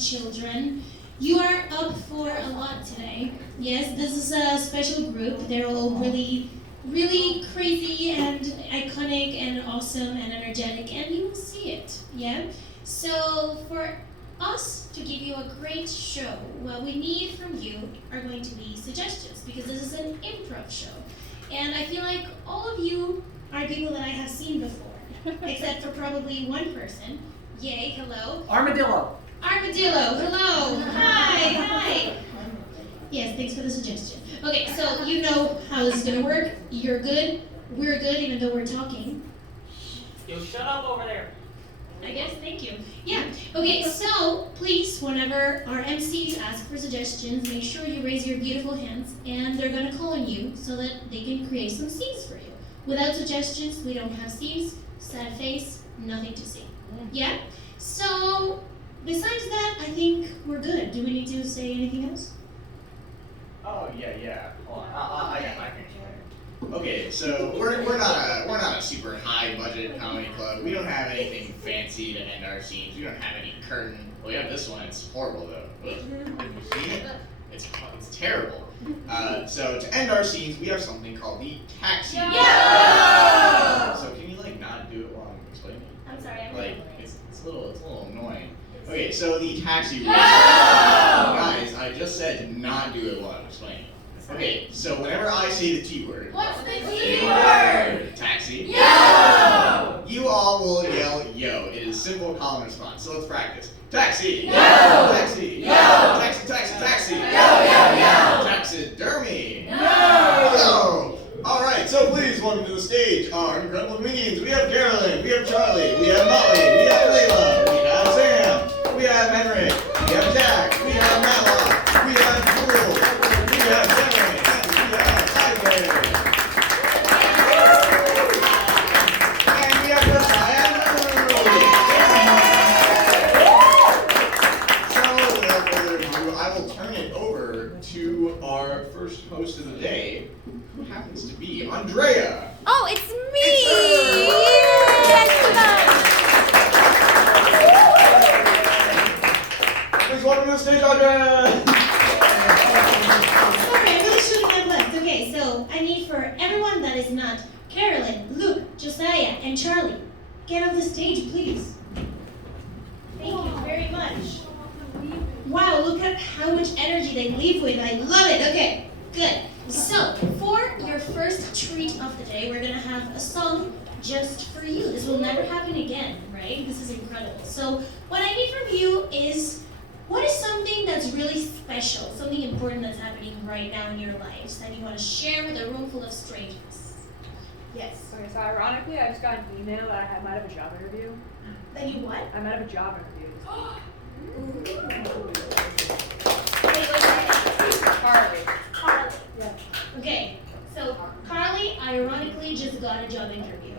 children. You are up for a lot today. Yes, this is a special group. They're all really, really crazy and iconic and awesome and energetic, and you will see it. Yeah? So, for us to give you a great show, what we need from you are going to be suggestions because this is an improv show. And I feel like all of you are people that I have seen before, except for probably one person. Yay, hello. Armadillo. Armadillo, hello. Hi. Yes, thanks for the suggestion. Okay, so you know how this is gonna work. You're good, we're good, even though we're talking. Yo, shut up over there. I guess, thank you. Yeah, okay, so please, whenever our MCs ask for suggestions, make sure you raise your beautiful hands and they're gonna call on you so that they can create some scenes for you. Without suggestions, we don't have scenes, sad face, nothing to see. Yeah? So, besides that, I think we're good. Do we need to say anything else? Oh yeah. Hold on, I got my picture. Okay, so we're not a super high budget comedy club. We don't have anything fancy to end our scenes. We don't have any curtain. Well, we have this one. It's horrible though. Ugh. Have you seen it? It's terrible. So to end our scenes, we have something called the taxi. Yeah! So can you not do it while I'm explaining? I'm sorry, I'm It's a little annoying. Okay, so the taxi. No! Guys, I just said to not do it while I'm explaining. Okay, so whenever I say the T word. What's the T word? Taxi. Yo! You all will yell yo. It is simple call and response. So let's practice. Taxi. Yo! Taxi. Yo! Taxi. Yo! Taxidermy. No! Alright, so please welcome to the stage our incredible comedians. We have Carolyn, we have Charlie, we have Molly, we have Layla, we have Sam, we have Henrik, we have Jack, we have Matlock, we have Jewel, we have Jeremy, and we have Sideways. And we have Josiah. So without further ado, I will turn it over to our first host of the day, who happens to be Andrea. Oh, it's me! Please welcome to the stage, Andrea. Sorry, I really shouldn't have left. Okay, so I need for everyone that is not Carolyn, Luke, Josiah, and Charlie, get off the stage, please. Thank you very much. Wow, look at how much energy they leave with. I love it. Okay, good. So, for your first treat of the day, we're gonna have a song just for you. This will never happen again, right? This is incredible. So, what I need from you is, what is something that's really special, something important that's happening right now in your lives that you want to share with a room full of strangers? Yes. Okay, so ironically, I just got an email that I might have a job interview. That you what? I might have a job interview. Wait, what's your name? Carly. Carly. Yeah. Okay, so Carly ironically just got a job interview.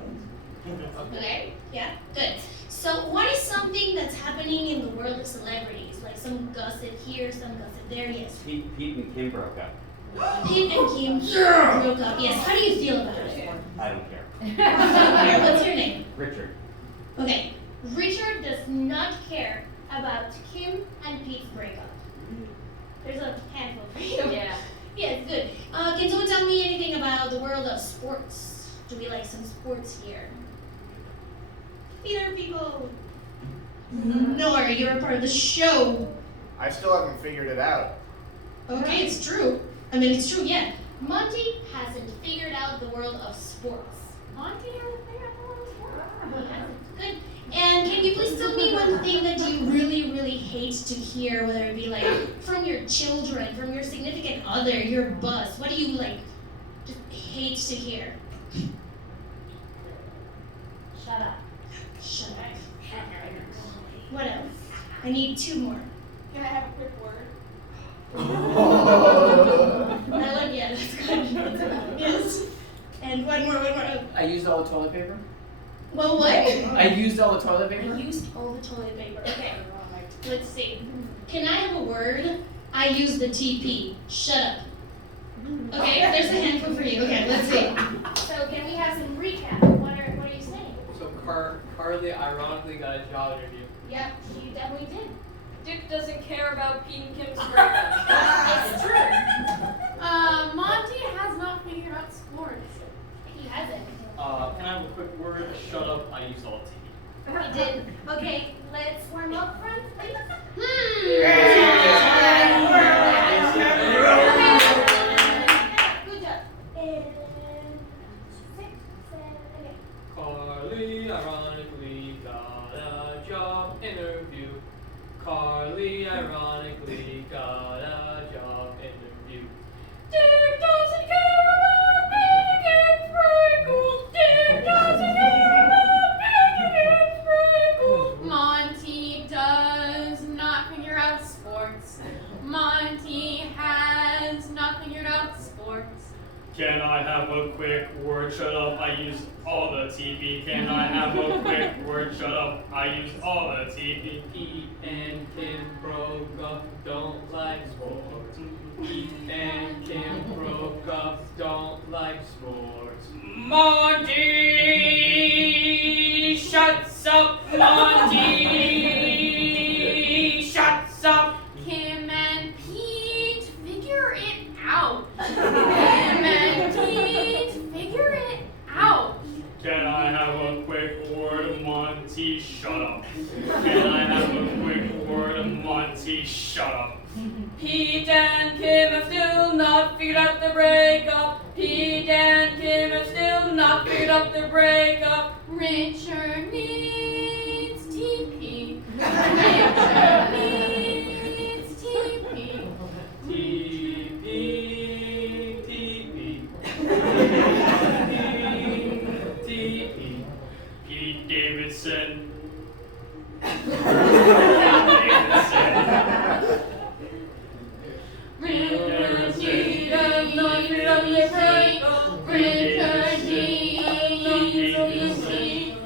Okay, yeah, good. So what is something that's happening in the world of celebrities? Like some gossip here, some gossip there, yes. Pete and Kim broke up. Pete and Kim broke up, yes. How do you feel about it? I don't care. You don't care. What's your name? Richard. Okay, Richard does not care about Kim and Pete's breakup. There's a handful for you. Yeah. Yes, good. Can someone tell me anything about the world of sports? Do we like some sports here? Theater people. Nor, you're a part of the show. I still haven't figured it out. Okay, it's true. I mean, it's true, yeah. Monty hasn't figured out the world of sports. Monty hasn't figured out the world of sports? He hasn't. Good. And can you please tell me one thing that you really, really hate to hear, whether it be like from your children, from your significant other, your boss? What do you just hate to hear? Shut up. Shut up. What else? I need two more. Can I have a quick word? That one, yeah, that's good. Yes. And one more. I used all the toilet paper. Well, what? I used all the toilet I paper. used all the toilet paper. Okay, let's see. Can I have a word? I use the TP. Shut up. Okay, there's a handful for you. Okay, let's see. So can we have some recap? What are you saying? So Carly ironically got a job interview. Yep, she definitely did. Dick doesn't care about Pete and Kim's breakup. It's true. Monty has not figured out sports. He hasn't. Can I have a quick word? Shut up, I used all TV. He did. Okay, let's warm up, friends, please. Good job. And 6, 7, 8. Carly ironically got a job interview. Carly ironically got a job interview. Dick doesn't care about Pete and Kim's breakup. Dick doesn't care about Pete and Kim's breakup. Monty does not figure out sports. Monty has not figured out sports. Can I have a quick word? Shut up, I use all the TV. Can I have a quick word? Shut up, I use all the TV. Pete and Kim broke up, don't like sports. Pete and Kim broke up, don't like sports. Monty shuts up. Monty shuts up. Kim and Pete figure it out. Kim and Pete figure it out. Can I have a quick word? Monty, shut up. Can I have a quick word? Monty, shut up. Pete and Kim have still not figured out the breakup. Pete and Kim have still not figured out the breakup. Richard needs TP. Richard needs TP. TP, TP. TP. Pete Davidson. Richard needs not figured out the breakup. Richard needs TP.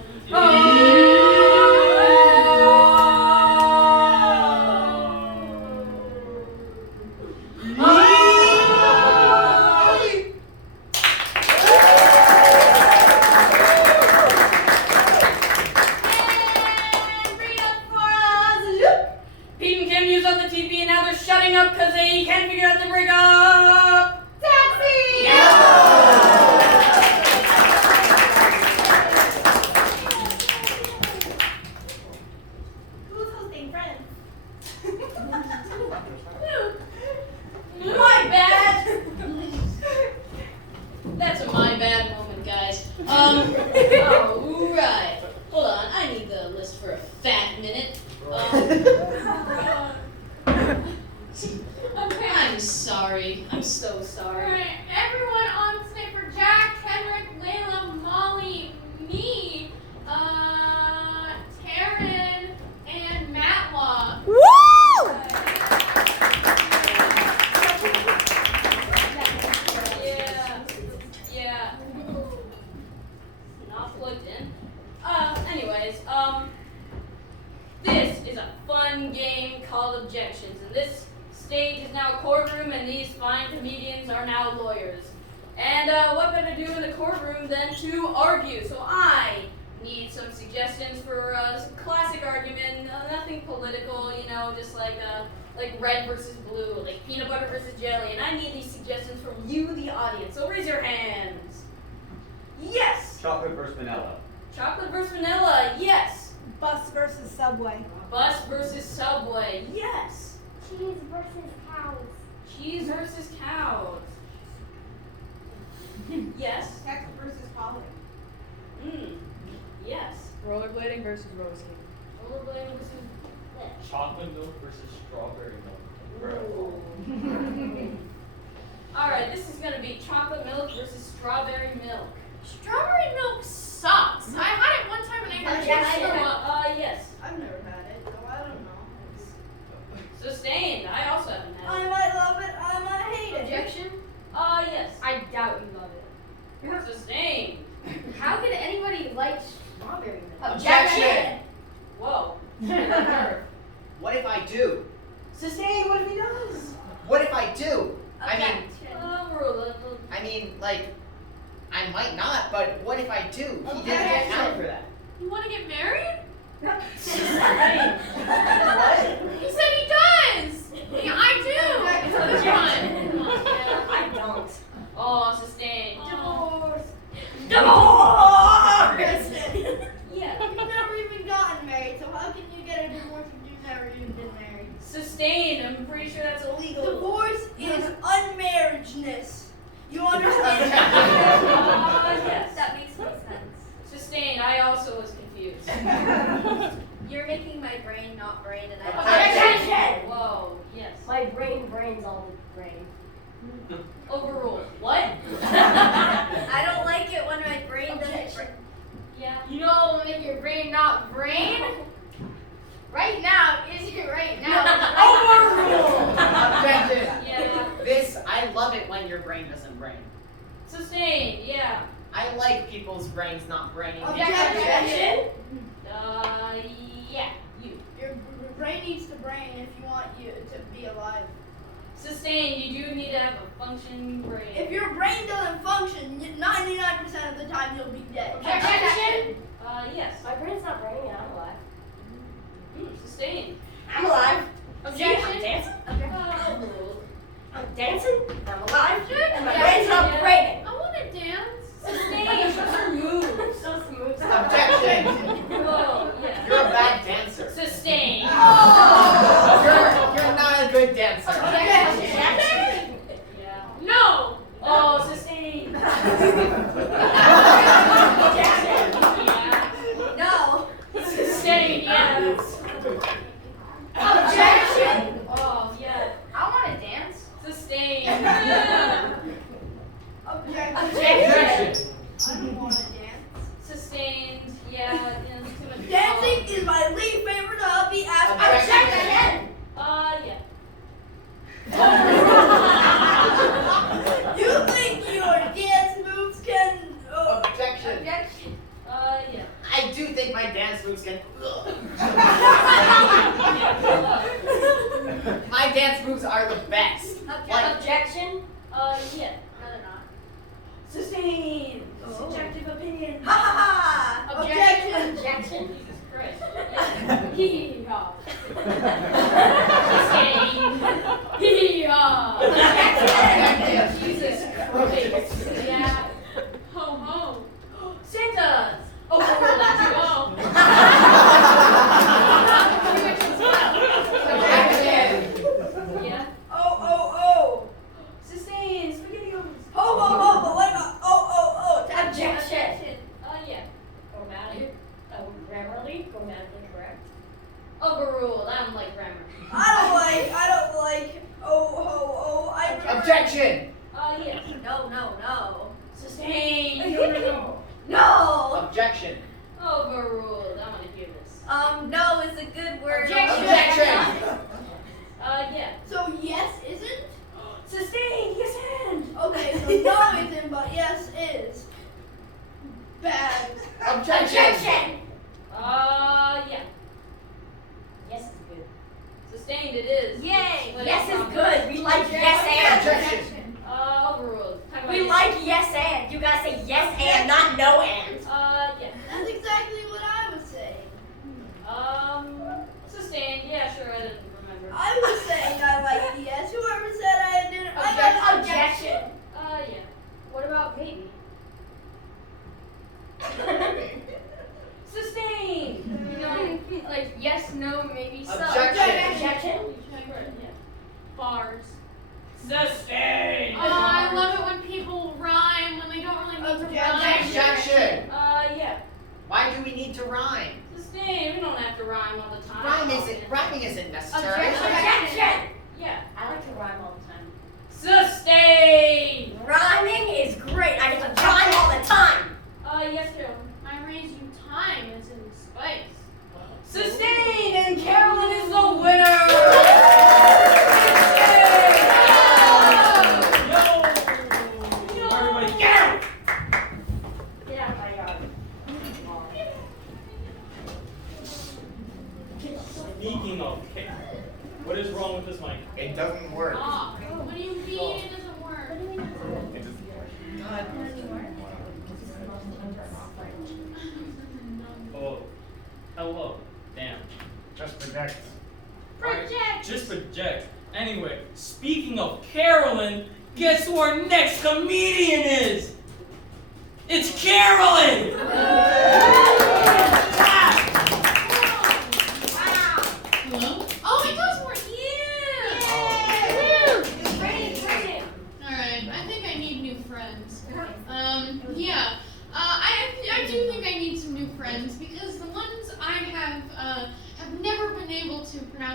Pete and Kim used up the TP and now they're shutting up because they can't figure out the breakup. Who's hosting, friends? My bad. That's a my bad moment, guys. Alright. Hold on, I need the list for a fat minute. I'm sorry. I'm so sorry. Alright, everyone on today for Jack, Henrik, Layla, Molly, me, Taryn, and Matlock. Yeah. Not plugged in. Anyways, this is a fun game called Objections, and this stage is now a courtroom, and these fine comedians are now lawyers. And what better to do in the courtroom than to argue? So I need some suggestions for a classic argument, nothing political, you know, just like red versus blue, like peanut butter versus jelly. And I need these suggestions from you, the audience. So raise your hands. Yes. Chocolate versus vanilla. Chocolate versus vanilla. Yes. Bus versus subway. Bus versus subway. Yes. Cheese versus cows. Cheese versus cows. Yes. Tex versus Polly. Yes. Rollerblading versus roller skating. Rollerblading versus Chocolate milk versus strawberry milk. Ooh. Alright, this is gonna be chocolate milk versus strawberry milk. Strawberry milk sucks. I had it one time and I had Yes. to throw up. Yes. I've never had it, so I don't know. Sustained. I also haven't had I it. might love it, I might hate it. Objection? Yes. I doubt you love it. Sustained. How could anybody like strawberry milk? Objection. Whoa. What if I do? Sustain, what if he does? What if I do? We're I mean, like, I might not, but what if I do? He didn't Okay. get counted for that. You want to get married? What? He said divorce if you've never even been married? Sustained. I'm pretty sure that's illegal. Divorce is unmarriageness. You understand? Yes. That makes no sense. Sustained. I also was confused. You're making my brain not brain, and I Objection! Whoa. Yes. My brains all the brain. Overruled. What? I don't like it when my brain doesn't. Yeah. You know what will make your brain not brain? Right now, is it right now? Objection. Yeah. This, I love it when your brain doesn't brain. Sustained. Yeah. I like people's brains not braining. Objection! Yeah. You. Your brain needs to brain if you want you to be alive. Sustained. You do need to have a functioning brain. If your brain doesn't function, 99% of the time you'll be dead. Objection! Yes. My brain's not braining and I'm alive. Sustained. I'm alive. Objection. See, I'm dancing. Overruled. I'm dancing. I'm alive. And my Yeah, brain's not yeah. braining. I want to dance. Sustained. Those are moves. So smooth. Objection. Whoa. Yeah. You're a bad dancer. Sustained. You're not a good dancer. Yeah. No. Oh, sustained. Yeah. No. Sustained. Yeah. Objection. Oh, yeah. I want to dance. Sustained. Objection. Objection. I don't want to dance. Sustained. Yeah. Too much. Dancing is my least favorite hobby after Objection. Yeah. You think your dance moves can... Objection. Objection. Yeah. I do think my dance moves can. My dance moves are the best. Like, Objection. Yeah. No, they're not. Sustained. Subjective opinion. Ha ha ha! Objection! Objection. Jesus Christ. Hee-haw. Sustained. Hee-haw. Jesus Christ. Yeah. Ho ho. Santa. Overruled. Yeah. Oh! Sustained. SpaghettiOs. But what about Objection. Yeah. Grammatically correct. Overruled. I don't like grammar. I don't like objection. Yes. No. Sustained. No. Objection. Overruled. I want to hear this. No is a good word. Objection. Yeah. So yes isn't? Sustained. Yes and. Okay, so no isn't, but yes is. Bad. Objection. Yeah. Yes is good. Sustained. It is. Yay. What Yes else? is good. We like yes and. Objection. Overruled. Talk about We yes. like yes and. You guys say yes and, not no and. Yeah. That's exactly what I was saying. Sustained. Yeah, sure. I didn't remember. I was saying I like yes. Whoever said I didn't. Objection. Yeah. What about maybe? Sustained. You know, like yes, no, maybe so. Objection. Objection. Yeah. Bars. Sustained. Oh, I love it when people rhime when they don't really mean to rhyme. Objection. Yeah. Why do we need to rhyme? Sustained. We don't have to rhyme all the time. Rhyming isn't necessary. Objection. Yeah. I like to rhyme all the time. Sustained. Rhyming is great. I get to rhyme all the time. Yes, Carolyn. I'm raising time as in spice. Sustained, and Carolyn is the winner. Everybody get him! Get out of my yard. Speaking of cake, what is wrong with this mic? It doesn't work. Ah, what do you mean it doesn't work? It doesn't work. Oh, hello. Damn. Just project. Project. Just project. Anyway, speaking of Carolyn, guess who our next comedian is? It's Carolyn!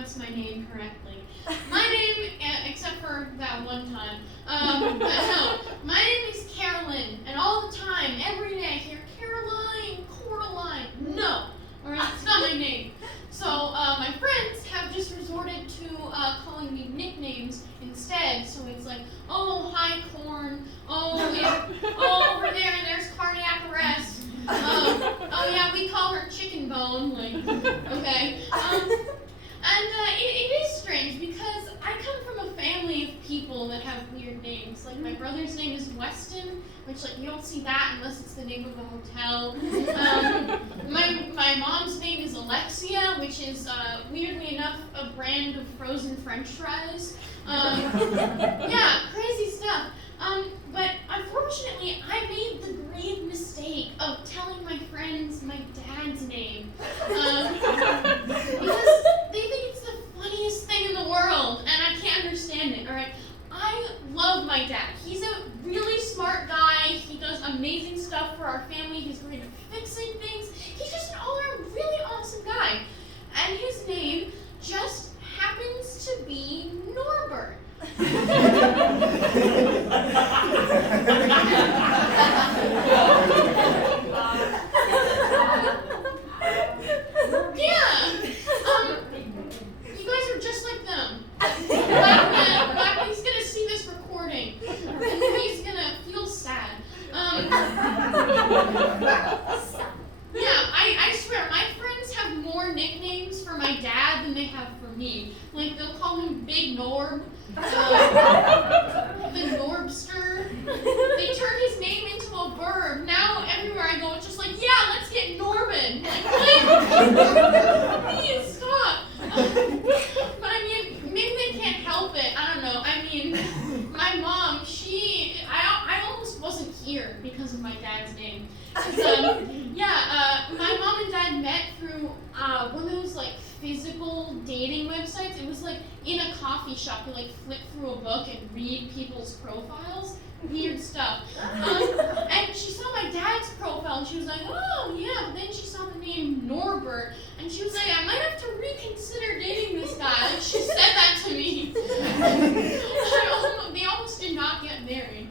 pronounce my name correctly. My name, except for that one time, but no, my name is Carolyn, and all the time, every day I hear Caroline, Coraline. No, or it's not my name. So my friends have just resorted to calling me nicknames instead. So it's like, oh, hi, Corn. Oh, over there's cardiac arrest. Oh yeah, we call her Chicken Bone. Like, okay. It is strange because I come from a family of people that have weird names. Like my brother's name is Weston, which like you don't see that unless it's the name of a hotel. My mom's name is Alexia, which is weirdly enough a brand of frozen French fries. Yeah, crazy stuff. But unfortunately, I made the grave mistake of telling my friends my dad's name. Because they think it's the funniest thing in the world, and I can't understand it, alright? I love my dad. He's a really smart guy. He does amazing stuff for our family. He's great at fixing things. He's just an all-around really awesome guy. And his name just happens to be Norbert. Yeah. You guys are just like them. Blackman's gonna see this recording, and he's gonna feel sad. Yeah, I swear, my friends have more nicknames for my dad than they have for me. Like, they'll call him Big Norb, the Norbster. They turned his name into a verb. Now, everywhere I go, it's just like, yeah, let's get Norman. Like, please stop. But I mean, maybe they can't help it. I don't know. I mean, my mom, I almost wasn't here because of my dad's name. My mom and dad met through one of those like physical dating websites. It was like in a coffee shop. You like flip through a book and read people's profiles. Weird stuff. And she saw my dad's profile and she was like, oh yeah. But then she saw the name Norbert and she was like, I might have to reconsider dating this guy. Like, she said that to me. They almost did not get married.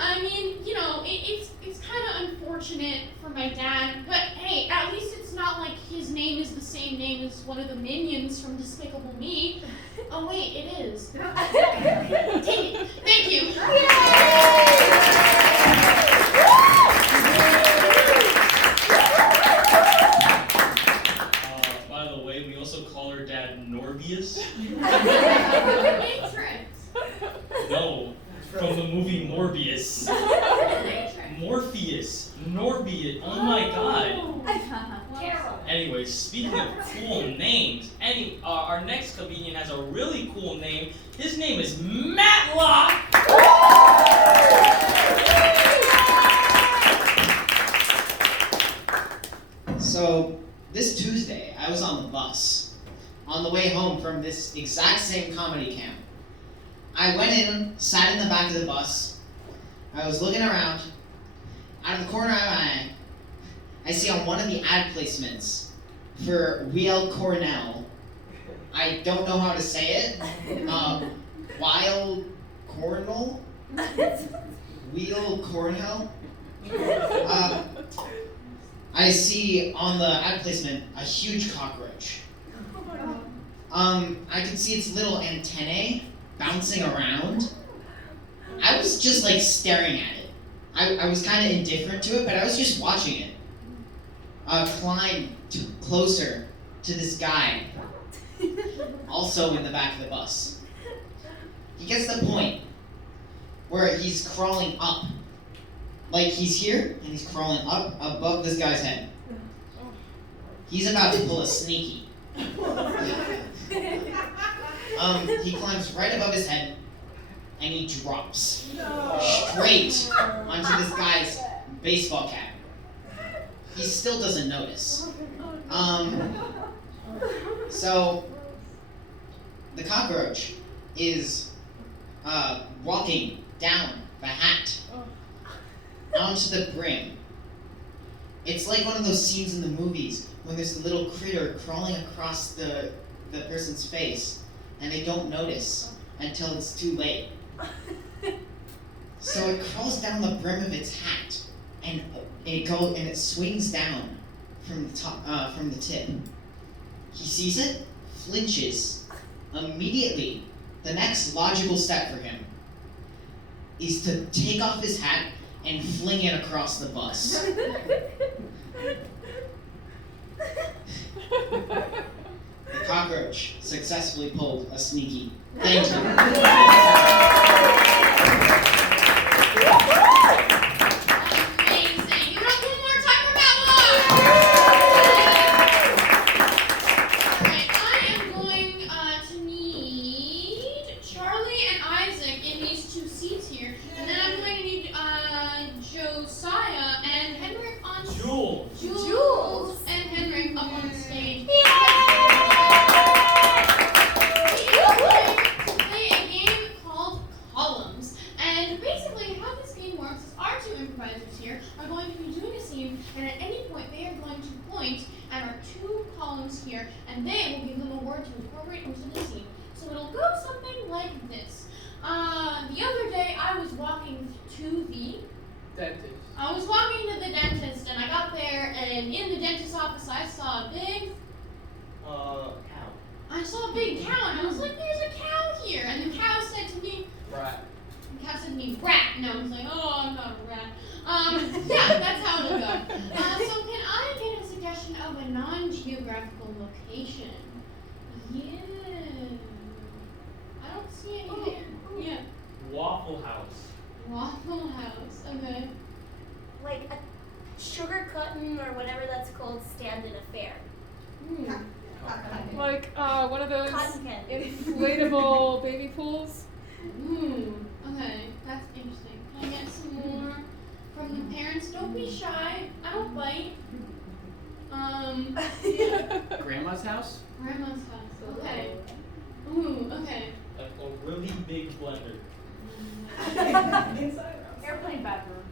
I mean, you know, it's kind of unfortunate for my dad, but hey, at least it's not like his name is the same name as one of the minions from Despicable Me. Oh wait, it is. Dang it. Thank you. By the way, we also call her dad Norbius. Matrix. No, from the movie Morbius. Morpheus, Norbius, oh my god. Anyway, speaking of cool names, our next comedian has a really cool name. His name is Matlock! So, this Tuesday, I was on the bus, on the way home from this exact same comedy camp. I went in, sat in the back of the bus, I was looking around. Out of the corner of my eye, I see on one of the ad placements for Weill Cornell, I don't know how to say it, Weill Cornell? Weill Cornell? I see on the ad placement a huge cockroach. I can see its little antennae bouncing around. I was just like staring at it. I was kind of indifferent to it, but I was just watching it. Climb closer to this guy, also in the back of the bus. He gets the point where he's crawling up. Like he's here, and he's crawling up above this guy's head. He's about to pull a sneaky. He climbs right above his head, and he drops straight onto this guy's baseball cap. He still doesn't notice. So the cockroach is walking down the hat onto the brim. It's like one of those scenes in the movies when there's a little critter crawling across the the person's face, and they don't notice until it's too late. So it crawls down the brim of its hat, and it swings down from the top, from the tip. He sees it, flinches. Immediately, the next logical step for him is to take off his hat and fling it across the bus. The cockroach successfully pulled a sneaky. Thank you. Amazing. Give it up one more time for Babylon. Alright, I am going to need Charlie and Isaac in these two seats here. And then I'm going to need Josiah and Henrik on Jules. Jules and Henrik up on the stage. Play a game called Columns. And basically how this game works is our two improvisers here are going to be doing a scene, and at any point they are going to point at our two columns here, and they will give them a word to incorporate into the scene. So it'll go something like this. The other day I was walking to the Dentist. I was walking to the dentist, and I got there, and in the dentist's office I saw a big Cow. I saw a big cow, and I was like, there's a cow here. And the cow said to me, Rat. the cow said to me, rat. And I was like, oh, I'm not a rat. Yeah, that's how it'll go. So can I get a suggestion of a non-geographical location? Yeah. I don't see any there. Yeah. Waffle House. Waffle House. Okay. Like a sugar cotton or whatever that's called stand in a fair. Like one of those Cotton candy. inflatable baby pools. Okay, that's interesting. Can I get some more from the parents? Don't be shy. I don't bite. Yeah. Grandma's house? Grandma's house. Okay. Ooh, okay. Like a really big blender. Airplane bathroom.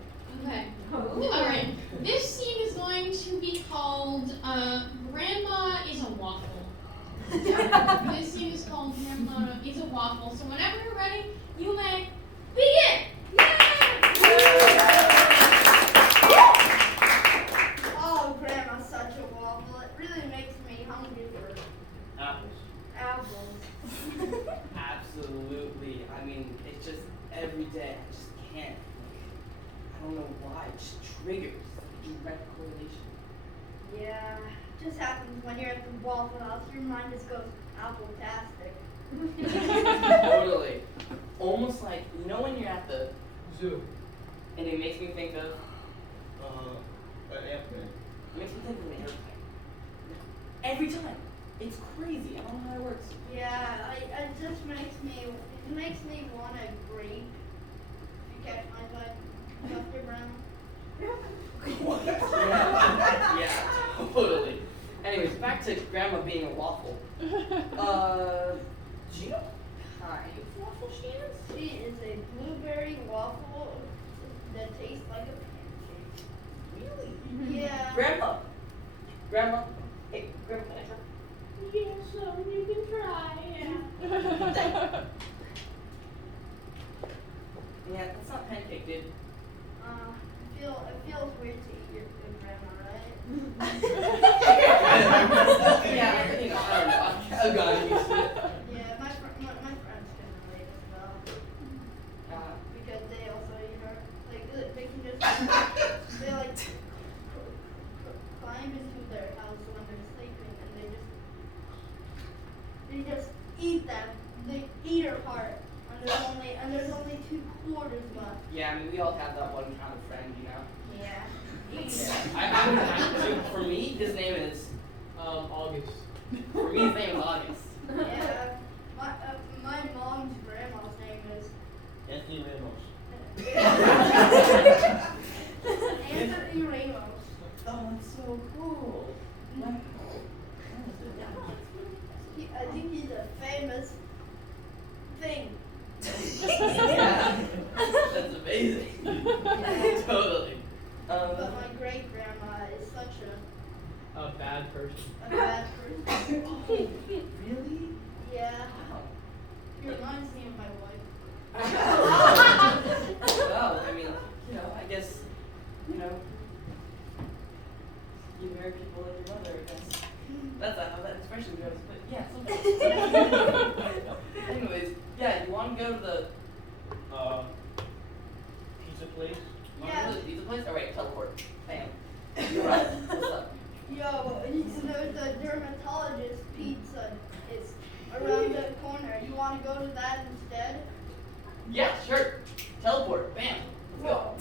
Okay. Alright. This scene is going to be called Grandma is a Waffle. This scene is called Grandma is a Waffle. So whenever you're ready, you may begin! Oh, Grandma's such a waffle. It really makes me hungry for Apples. apples. Absolutely. I mean, it's just every day. I just can't. I don't know why. It just triggers direct correlation. Yeah, it just happens when you're at the Waffle House. Your mind just goes apple-tastic. Totally. Almost like, you know when you're at the Zoo. and it makes me think of An airplane. it makes me think of an airplane. Every time. It's crazy. I don't know how it works. Yeah, it just makes me want a grape. If you catch my vibe, Dr. Brown. Yeah, totally. Anyways, back to Grandma being a waffle. Do you know what kind of waffle she is? She is a blueberry waffle that tastes like a pancake. Really? Yeah. Grandma. Hey, Grandma, can I try? Yeah, so you can try, yeah. Yeah, that's not pancake, dude. It feels weird to eat your grandma, right? Yeah, you know, I don't know. I've gotten used to it. Yeah, my friends can relate as well. Because they also eat her. Like, they can just, they like, climb into their house when they're sleeping and they just eat them. They eat her heart. And there's only 2 quarters left. Yeah, I mean, we all have that one kind of friend, you know? Yeah. Yeah. I would have to. For me, his name is, August. for me, his name is August. Yeah. My mom's grandma's name is Anthony Ramos. Anthony Ramos. Oh, that's so cool. I think he's a famous thing. Yeah, that's amazing. Totally. But my great grandma is such A bad person. a bad person. Really? That's not how that expression goes, but yeah, sometimes. Anyways, yeah, you want to go to the Pizza place? Want to Yeah. go to the pizza place? Alright, teleport. Bam. You're right. What's up? Yo, there's a dermatologist pizza is around the corner. You want to go to that instead? Yeah, sure. Teleport. Bam. Let's go.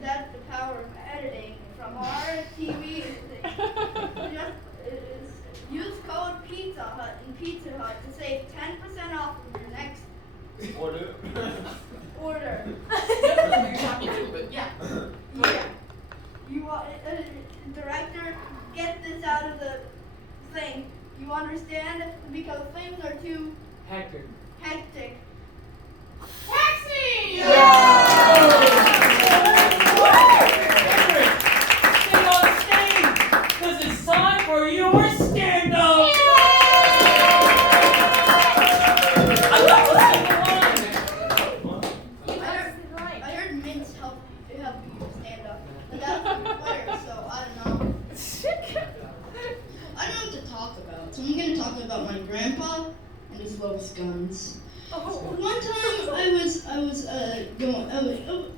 That's the power of editing from our TV thing. Use code Pizza Hut in Pizza Hut to save 10% off of your next Order. order. Yeah, that's what you're talking to, but yeah. Yeah. You want director, get this out of the thing. You understand? Because things are too Hector. hectic. Taxi! Stay on stage, because it's time for your stand-up. I'm not I heard Mints help you stand up, but that's a player, so I don't know. I don't know what to talk about, so I'm gonna talk about my grandpa and his loves guns. One time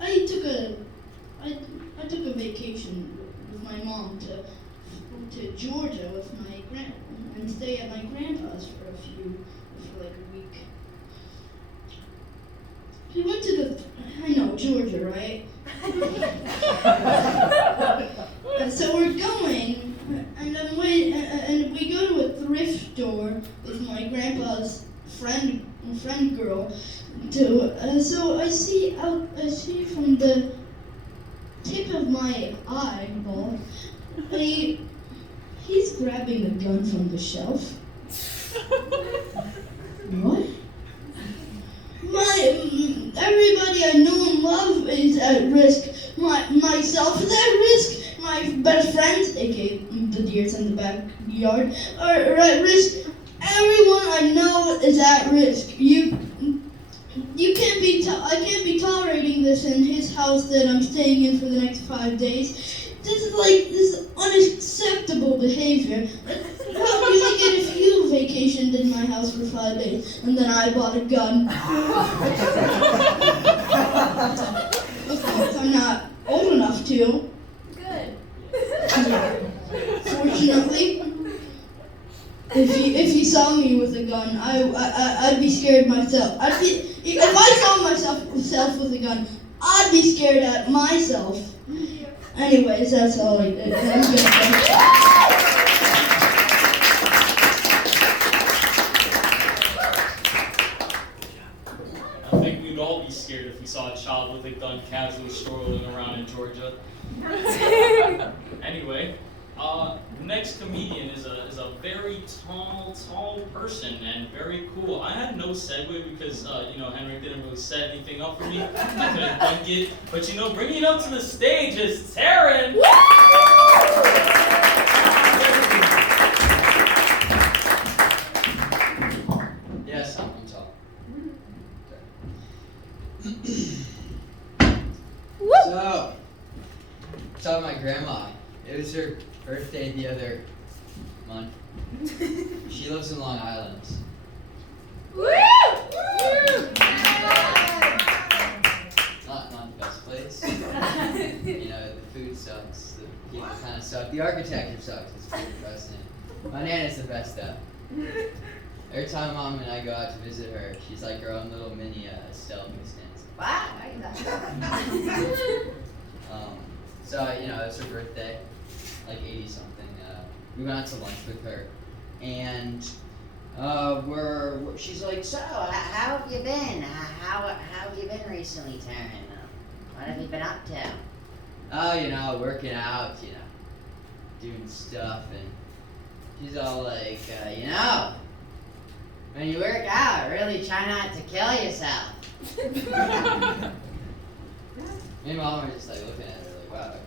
I took a vacation with my mom to Georgia with my and stay at my grandpa's for like a week. We went to Georgia, right? And so we're going, and we go to a thrift store with my grandpa's friend girl. So I see from the tip of my eyeball, he's grabbing a gun from the shelf. What? Everybody I know and love is at risk. Myself is at risk. My best friends, aka the deers in the backyard, are at risk. Everyone I know is at risk. I can't be tolerating this in his house that I'm staying in for the next 5 days. This is unacceptable behavior. How do you get if you vacationed in my house for 5 days and then I bought a gun? Of course, I'm not old enough to. Good. Fortunately, if you saw me with a gun, I'd be scared myself. If I saw myself with a gun, I'd be scared at myself. Anyways, that's all I'm gonna say. I think we'd all be scared if we saw a child with a gun casually strolling around in Georgia. Anyway, the next comedian is a very tall person and very cool. I had no segue because Henrik didn't really set anything up for me. I couldn't think it, but bringing it up to the stage is Taryn. Yes, I'm tall. So, saw my grandma. It was her birthday the other month. She lives in Long Island. Not the best place. The food sucks. The people kind of suck. The architecture sucks. It's pretty depressing. My Nana's the best though. Every time Mom and I go out to visit her, she's like her own little mini Stella McStance. Wow, so it was her birthday, like 80 something. We went out to lunch with her, and she's like, so how have you been? How have you been recently, Taryn? What have you been up to? Oh, working out, doing stuff, and she's all like, when you work out, really try not to kill yourself. Me and Mom were just like looking at her like, wow, okay.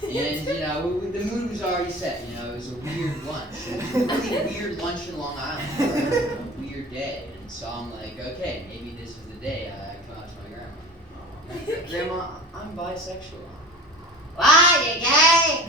And the mood was already set. It was a weird lunch. It was a really weird lunch in Long Island. A weird day, and so I'm like, okay, maybe this is the day I come out to my grandma. Grandma, I'm bisexual. Why, you gay?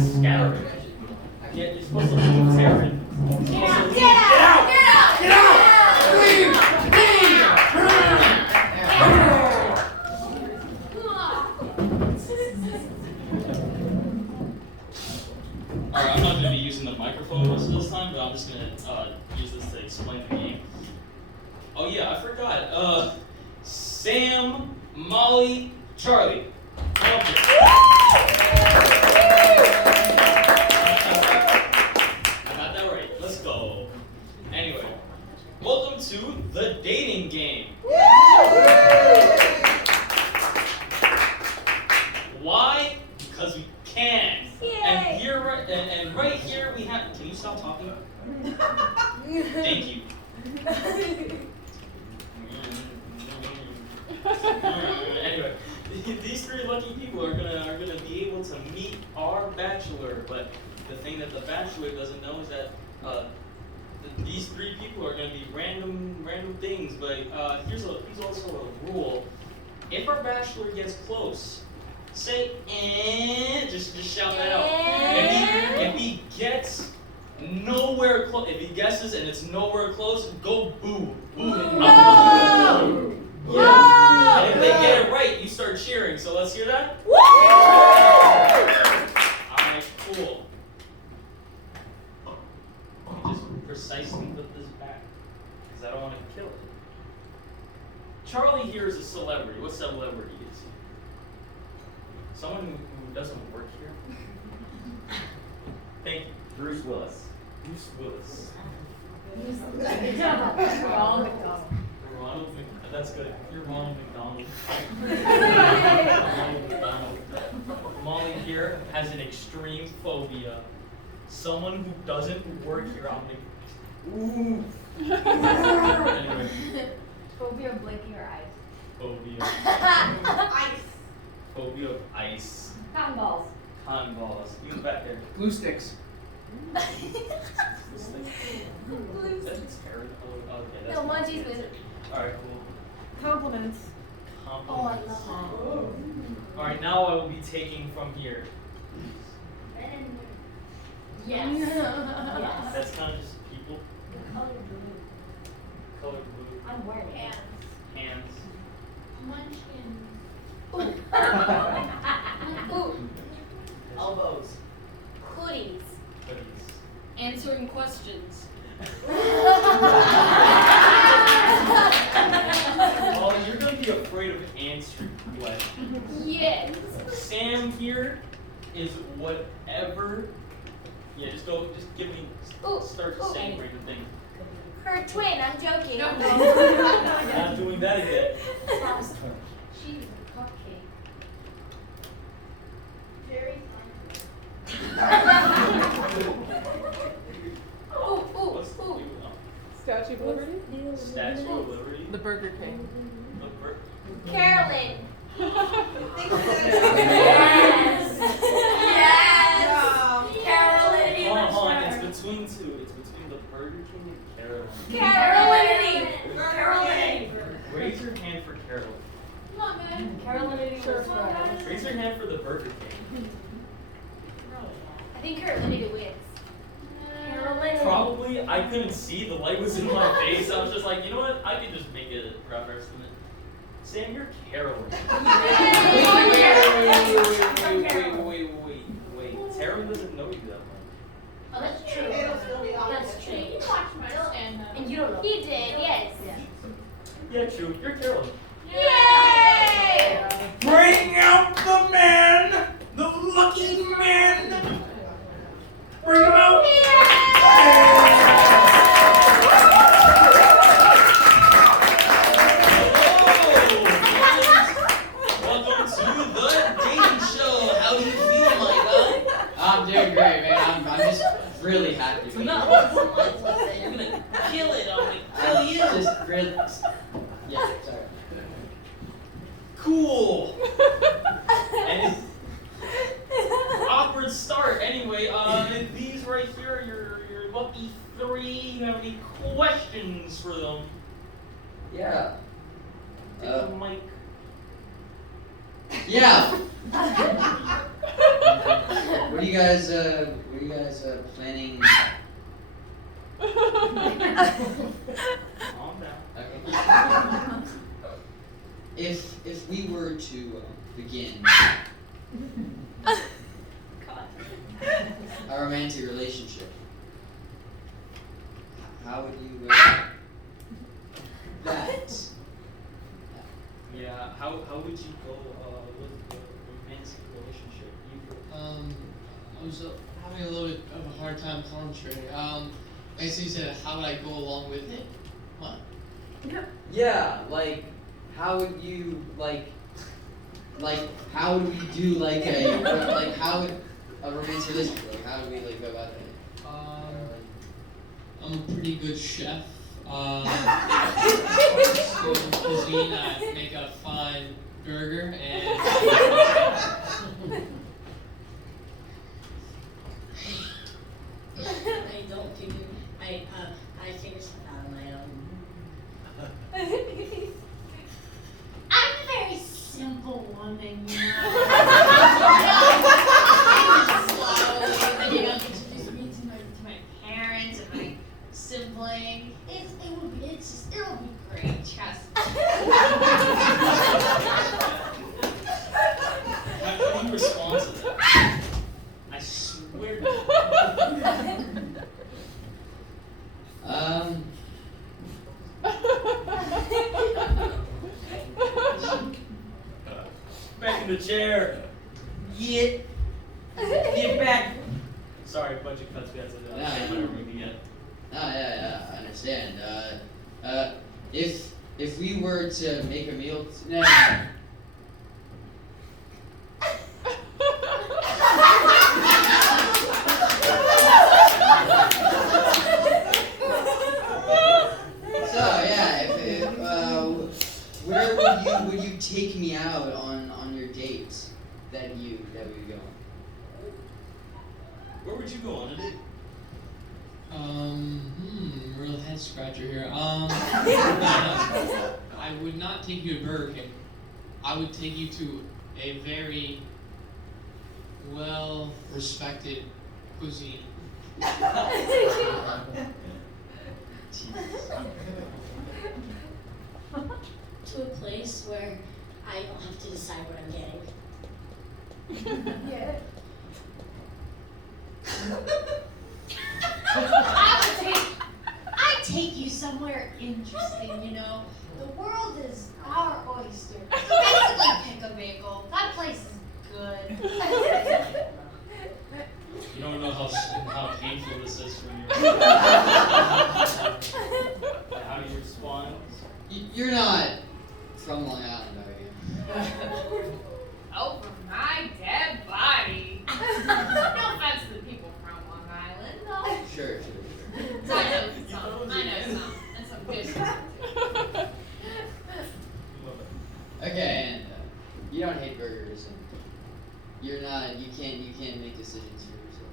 That's scattering. You're supposed to move, Taryn. Get out! Get out! Get out! Get out! Alright, I'm not going to be using the microphone most of this time, but I'm just going to use this to explain the game. Oh yeah, I forgot. Sam, Molly, Charlie. Come up here. I got that right. Let's go. Anyway, welcome to the dating game. Why? Because we can. And here, and right here we have. Can you stop talking? Thank you. Anyway, these three lucky people are gonna be able to meet our bachelor. But the thing that the bachelor doesn't know is that these three people are gonna be random things. But here's also a rule: if our bachelor gets close, say just shout that out. If he gets nowhere close, if he guesses and it's nowhere close, go boo. Boo. Yeah. And if they get it right, you start cheering. So let's hear that. Alright, cool. Let me just precisely put this back, because I don't want to kill it. Charlie here is a celebrity. What celebrity is he? Someone who doesn't work here? Thank you. Bruce Willis. Bruce Willis. Ronald McDonald. Ronald McDonald. That's good. You're Ronald McDonald. Ronald McDonald. Molly here has an extreme phobia. Someone who doesn't work here, I'm like, ooh. Anyway. Phobia of blinking your eyes. Phobia. Ice. Phobia of ice. Cotton balls. Cotton balls. You back there. Glue sticks. That's scary. Oh, okay, that's No, munchies with it. Alright, cool. Compliments. Compliments. Oh, I love Alright, now I will be taking from here. Yes. That's kind of just people. Color blue. Color blue. I'm wearing it. Hands. Munchkins. Ooh. Elbows. Hoodies. Hoodies. Answering questions. Oh, you're gonna be afraid of answering questions. Yes. Sam here is whatever. Yeah, just give me. Ooh, Start ooh. saying random thing. Her twin, I'm joking. No. We're not doing that again. She's a cupcake. Jerry Ooh, ooh, What's the ooh. new Statue of Liberty? Statue of Liberty? The Burger King. The Carolyn. Yes. Yes. Carolyn. Hold on, it's between two. It's between the Burger King and Carolyn. Carolyn. Raise your hand for Carolyn. Come on, man. Carolyn. Sure. Raise your hand for the Burger King. I think Carolyn wins. Carolyn. Probably, I couldn't see. The light was in my face. I was just like, you know what? I could just make a reference to it. Sam, you're Carolyn. Wait. Taryn doesn't know you that much. Oh, that's true. It'll still be That's true. You watch my stand up. And you don't know. He did, yes. Yeah, true. You're Carolyn. Yay! Bring out the man! The lucky man! Bring him out! Welcome to the dating show. How do you feel, my guy? I'm doing great, man. I'm just really happy. It's not like that. You're gonna kill it. I'm gonna kill you. Just really. Yeah, sorry. Cool. And awkward start. Anyway, these right here are your lucky three. You have any questions for them? Yeah. Take the mic. Yeah. What are you guys planning? Calm down. Okay. If we were to begin a romantic relationship, how would you that? Yeah, how would you go with a romantic relationship? I was having a little bit of a hard time concentrating. I see you said, how would I go along with it? What? Yeah, like how would you how would we do how would a romantic relationship how would we go about it? I'm a pretty good chef. Good cuisine. I make a fine burger and. I don't do. I figure stuff out on my own. I'm a very simple woman, you know. Slowly, then you know, introduce me to my parents and my sibling. It'll be great, trust me. How do you respond to that? I swear to Back in the chair. Get back. Sorry, budget cuts. We had to Yeah. say whatever we can get. Yeah, I understand. If we were to make a meal, no. So yeah, if where would you take me out on your dates that we go on? Where would you go on a date? Real head scratcher here. I would not take you to Burger King. I would take you to a very well-respected cuisine. To a place where I don't have to decide what I'm getting. Yeah. I'd take you somewhere interesting, you know. The world is our oyster. Basically, pick a bagel. That place is good. You don't know how painful this is for you. How do you respond? You're not from Long Island, are you? Over my dead body. No offense to the people from Long Island, though. Sure. I know some. And some good stuff, too. Okay, and you don't hate burgers, and you can't make decisions for yourself.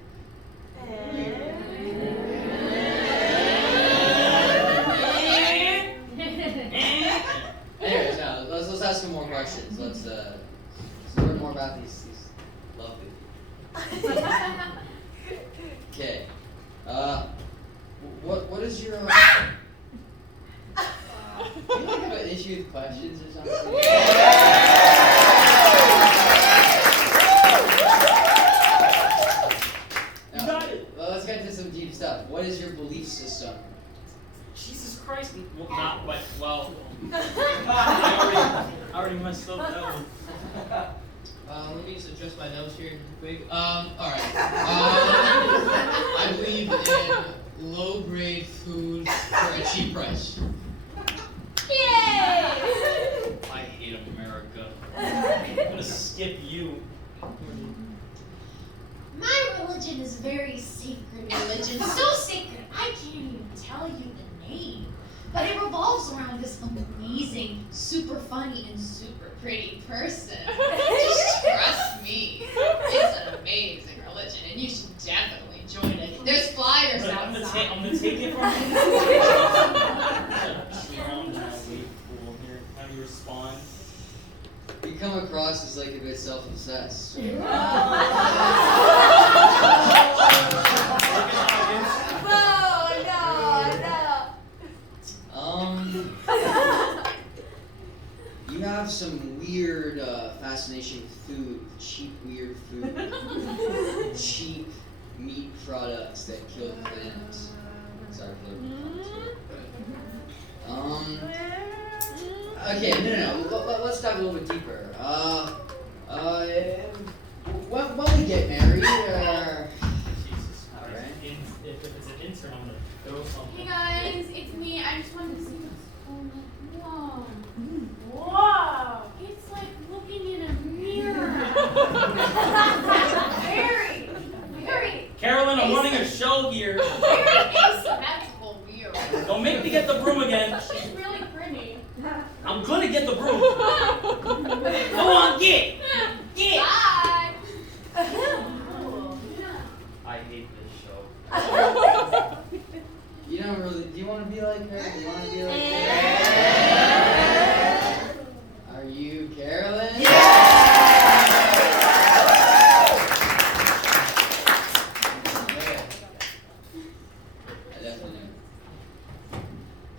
Anyways, now let's ask some more questions. Let's learn more about these lovely people. Okay. What is your do you have an issue with questions or something? Now, well, let's get to some deep stuff. What is your belief system? Jesus Christ. Well, not what. Well. I already messed up that one. Let me just adjust my notes here quick. Alright. I believe in low-grade food for a cheap price. Yay! I hate America. I'm gonna skip you. My religion is a very sacred religion. So sacred, I can't even tell you the name. But it revolves around this amazing, super funny, and super pretty person. Just trust me. It's an amazing religion, and you should definitely join it. There's flyers I'm outside. gonna take it from you. How do you respond? You come across as like a bit self-obsessed. food, cheap meat products that kill the planet. Sorry for the Okay, no. Let's dive a little bit deeper. When we get married, Jesus all right. If it's an intern, I'm gonna throw something. Hey guys, it's me. I just wanted to see what's going on. Whoa. Whoa! It's like looking in a mirror. Very. Carolyn, I'm running a show here. Very asymmetrical view. Don't make me get the broom again. She's really pretty. I'm gonna get the broom. Go on, get. Bye. I hate this show. You don't really. Do you want to be like her? Do you want to be like her? Are you Carolyn? I definitely knew.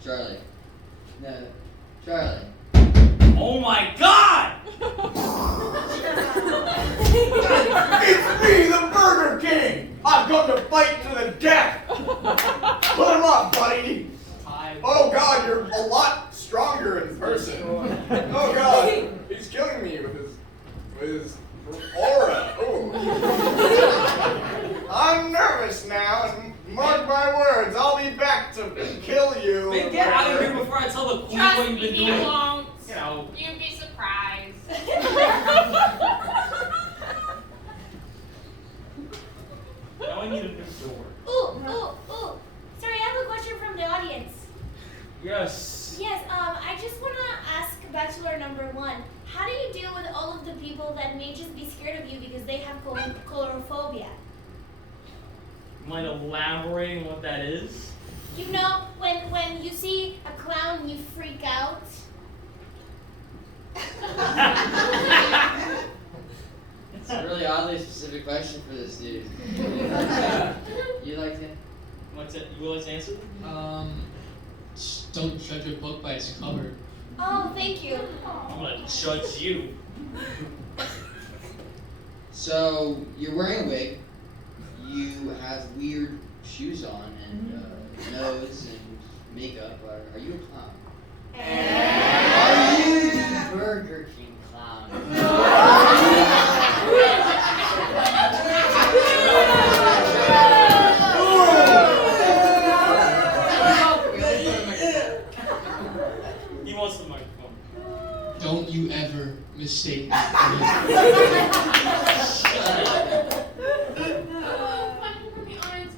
Charlie. No. Charlie. Oh my God! It's me, the Burger King! I've come to fight to the death! Put him up, buddy! Oh God, you're a lot stronger in person. Oh God, he's killing me with his aura. Oh. I'm nervous now, and mark my words, I'll be back to kill you. Man, get out of here before I tell the queen Trust what you've me, been he doing. won't. You know. You'd be surprised. Now I need a new door. Ooh. Sorry, I have a question from the audience. Yes. Yes, I just want to ask Bachelor number 1. How do you deal with all of the people that may just be scared of you because they have colorophobia? Mind elaborating what that is? You know, when you see a clown, you freak out. It's a really oddly specific question for this dude. You like it? You would like to answer? Just don't judge a book by its cover. Oh, thank you. I'm gonna judge you. So you're wearing a wig. You have weird shoes on and nose and makeup. Are you a clown? Are you the Burger King clown? He wants the microphone. Don't you ever mistake me.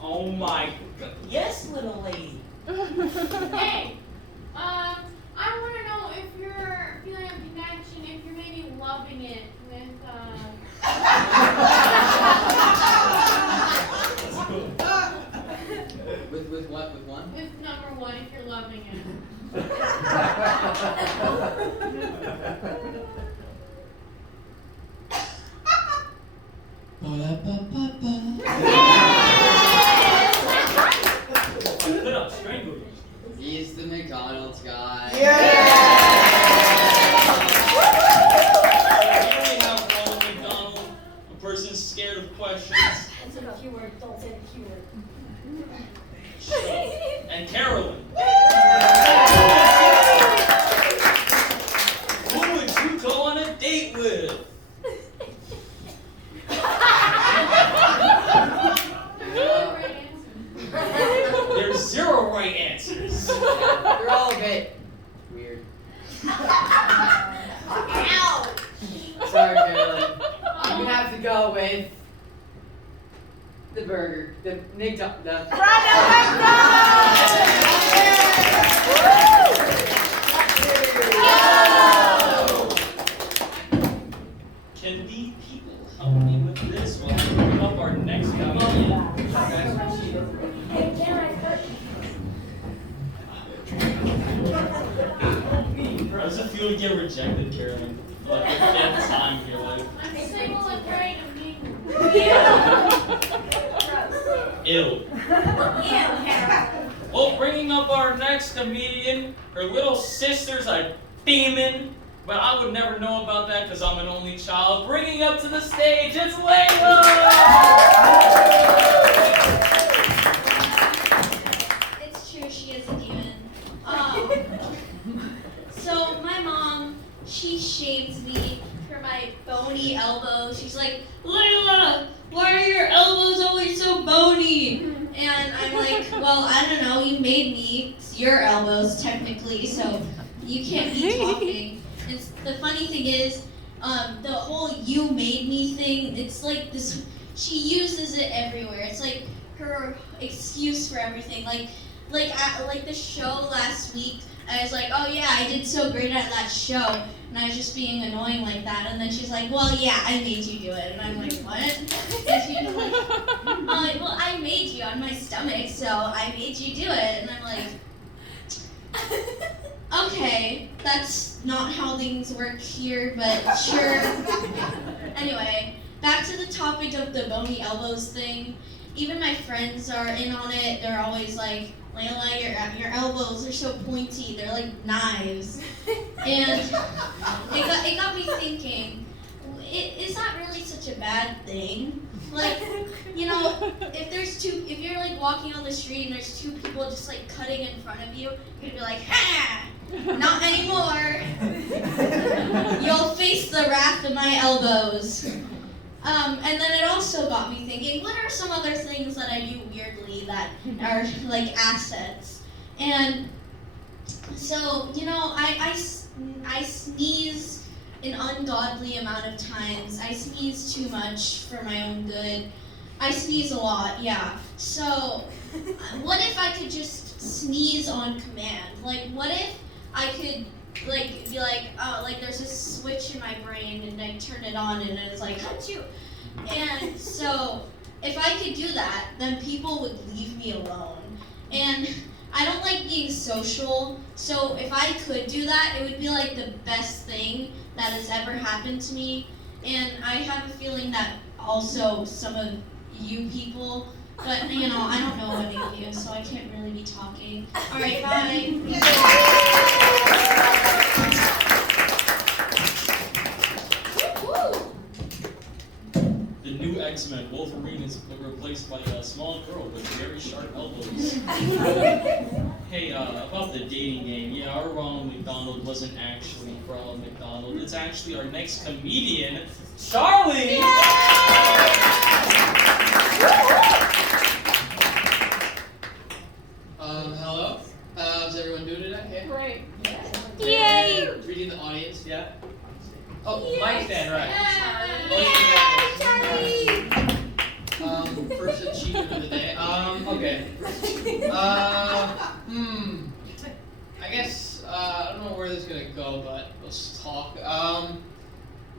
Oh my God. Yes, little lady. Hey, I want to know if you're feeling a connection, if you're maybe loving it with, With what? With one? with number 1, if you're loving it. Put up, strangle you. He's the McDonald's guy. You really have Ronald McDonald, a person scared of questions. Don't say the Q word. Don't say the Q word. And Carolyn. Who would you go on a date with? There's 0 right answers. They're all a bit weird. Ow! Sorry, Carolyn. I'm gonna have to go with the burger, the McDonald's. Can the people help me with this while we bring up our next comedian? How does it feel to get rejected, Carolyn? Like the 5th time here, like. I'm single and afraid of me. Ew. Well, bringing up our next comedian, her little sister's a demon but I would never know about that because I'm an only child. Bringing up to the stage, it's Layla! It's true, she is a demon. So my mom, she shames me for my bony elbows. She's like, Layla, why are your elbows always so bony? And I'm like, well, I don't know, you made me. It's your elbows, technically, so you can't be talking. The funny thing is, the whole you made me thing, it's like this, she uses it everywhere. It's like her excuse for everything. Like the show last week, I was like, oh yeah, I did so great at that show, and I was just being annoying like that, and then she's like, well yeah, I made you do it, and I'm like, what? And she's like, well I made you on my stomach, so I made you do it, and I'm like, okay, that's not how things work here, but sure. Anyway, back to the topic of the bony elbows thing. Even my friends are in on it. They're always like, Layla, your elbows are so pointy. They're like knives. And it got me thinking, is that really such a bad thing? Like, you know, if you're like walking on the street and there's two people just like cutting in front of you, you're gonna be like, ha! Not anymore. You'll face the wrath of my elbows. And then it also got me thinking, what are some other things that I do weirdly that are like assets? And so, you know, I sneeze an ungodly amount of times. I sneeze too much for my own good. I sneeze a lot, yeah. So, what if I could just sneeze on command? Like, what if I could, like, be like, oh, like, there's a switch in my brain, and I turn it on, and it's like, achoo! And so, if I could do that, then people would leave me alone. And I don't like being social, so if I could do that, it would be like the best thing that has ever happened to me. And I have a feeling that also some of you people, but you know, I don't know any of you, so I can't really be talking. Alright, bye. The new X-Men, Wolverine is replaced by a small girl with very sharp elbows. Hey, about the dating game, yeah, our Ronald McDonald wasn't actually Ronald McDonald. It's actually our next comedian, Charlie! Hello? How's everyone doing today? Yeah. Great. Yay! Reading the audience, yeah? Oh, Mike then, right. First achievement of the day. Okay. I guess, I don't know where this is gonna go, but let's talk.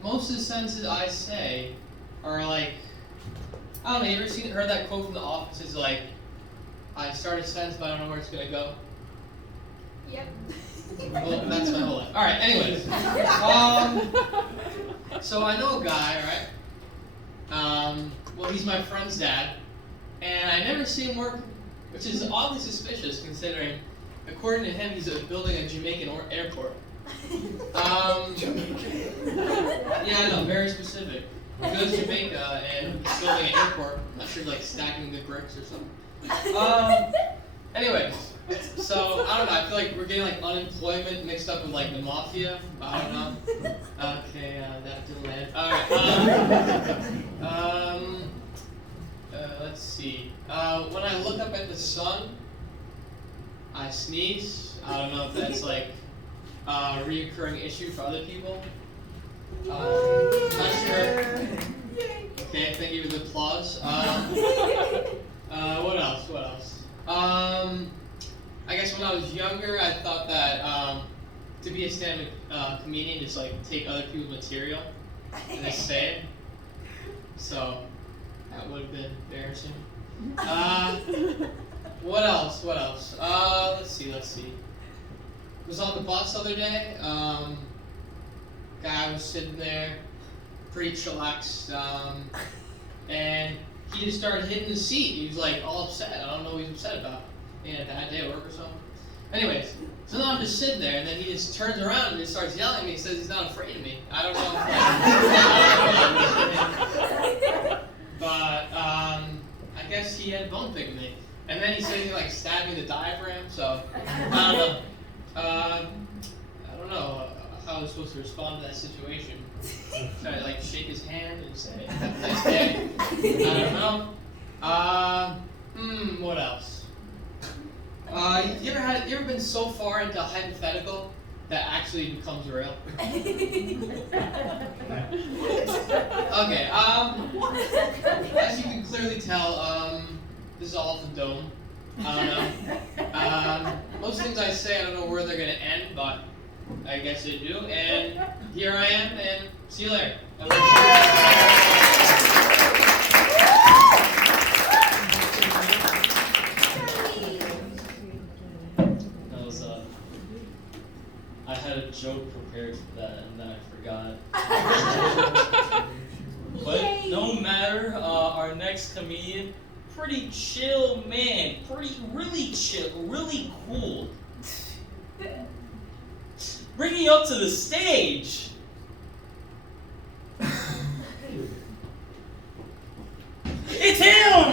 Most of the sentences I say are like, I don't know, you ever heard that quote from The Office? It's like, I start a sentence, but I don't know where it's gonna go. Yep. Well, that's my whole life. Alright, anyways. So I know a guy, right? Well, he's my friend's dad, and I never see him work, which is oddly suspicious considering, according to him, he's building a Jamaican airport. Yeah, I know, very specific. He goes to Jamaica and building an airport. I'm not sure, like stacking the bricks or something. Anyway, so I don't know. I feel like we're getting like unemployment mixed up with like the mafia. I don't know. Okay, that didn't land. All right. Let's see. When I look up at the sun, I sneeze. I don't know if that's like a reoccurring issue for other people. Not sure. Okay, thank you for the applause. What else? What else? I guess when I was younger, I thought that to be a stand-up comedian, just like take other people's material and just say it. So that would have been embarrassing. What else? What else? Let's see. Was on the bus the other day. Guy was sitting there, pretty chillaxed, and he just started hitting the seat. He was like all upset. I don't know what he was upset about. He had a bad day at work or something. Anyways, so now I'm just sitting there, and then he just turns around and just starts yelling at me. He says he's not afraid of me. I don't know if but I guess he had bone pick me. And then he said he like stabbed me in the diaphragm. So I don't know. I don't know how I was supposed to respond to that situation. Should I like shake his hand and say, "Have a nice day"? I don't know. What else? You ever been so far into hypothetical that actually becomes real? Okay. As you can clearly tell, this is all off the dome. I don't know. Most things I say, I don't know where they're gonna end, but I guess they do. And here I am, and see you later. That was I had a joke prepared for that, and then I forgot. But no matter, our next comedian, pretty chill man, really chill, really cool. Bringing up to the stage. It's him!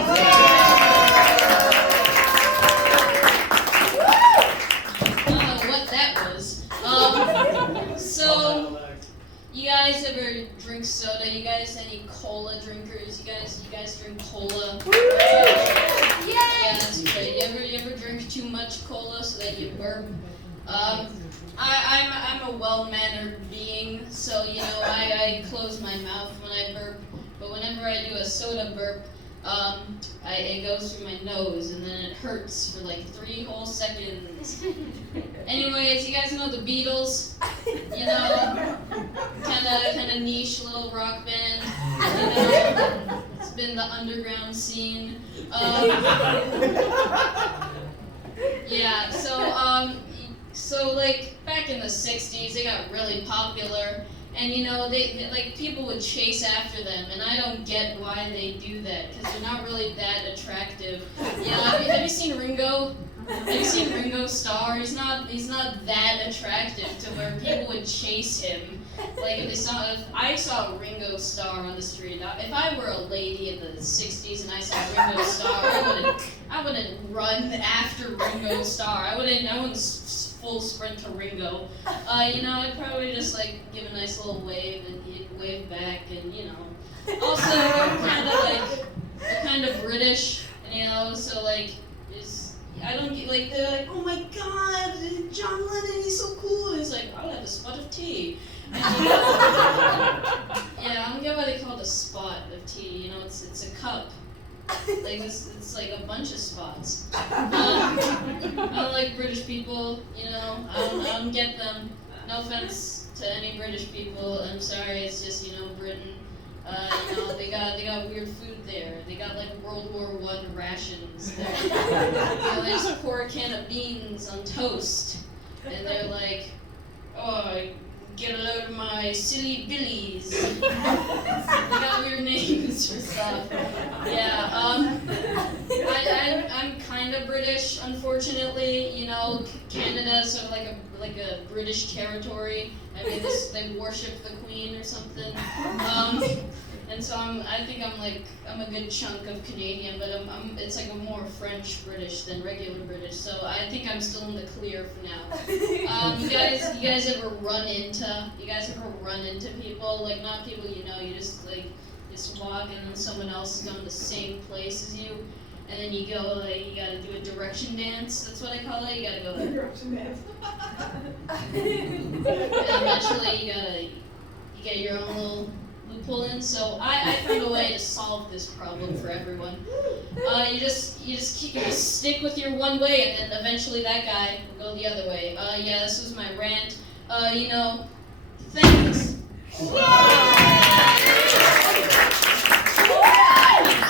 What that was. So you guys ever drink soda? You guys any cola drinkers? You guys drink cola? Yeah, that's great. You ever drink too much cola so that you burp? I'm a well-mannered being, so you know I close my mouth when I burp. But whenever I do a soda burp, it goes through my nose and then it hurts for like 3 whole seconds. Anyways, you guys know the Beatles? You know, kind of niche little rock band. You know, it's been the underground scene. Yeah. So like back in the '60s, they got really popular. And you know, they like people would chase after them, and I don't get why they do that because they're not really that attractive. You know, have you seen Ringo? Have you seen Ringo Starr? He's not that attractive to where people would chase him. Like if I saw Ringo Starr on the street, if I were a lady in the '60s and I saw Ringo Starr, I wouldn't run after Ringo Starr. I wouldn't full sprint to Ringo. You know, I'd probably just like give a nice little wave and he'd wave back, and you know. Also, I'm kind of British, and you know, so like I don't get like they're like, oh my God, John Lennon, he's so cool. And he's like, I'll have a spot of tea. And, you know, yeah, I don't get why they call it a spot of tea. You know, it's a cup. Like it's like a bunch of spots. I don't like British people, you know. I don't get them. No offense to any British people. I'm sorry. It's just, you know, Britain. You know, they got weird food there. They got like World War I rations there. You know, they just pour a can of beans on toast, and they're like, oh, get a load of my silly billies. They got weird names for stuff. Yeah, I'm kind of British, unfortunately. You know, Canada is sort of like a British territory. I mean, they worship the Queen or something. And so I think I'm a good chunk of Canadian, but it's like a more French British than regular British. So I think I'm still in the clear for now. You guys ever run into people, like not people you know, you just walk and then someone else is going to the same place as you, and then you go like you gotta do a direction dance. That's what I call it. You gotta go like direction dance. And eventually you get your own little loophole in. So I found a way to solve this problem for everyone. You just stick with your one way, and then eventually that guy will go the other way. Yeah, this was my rant. You know, thanks.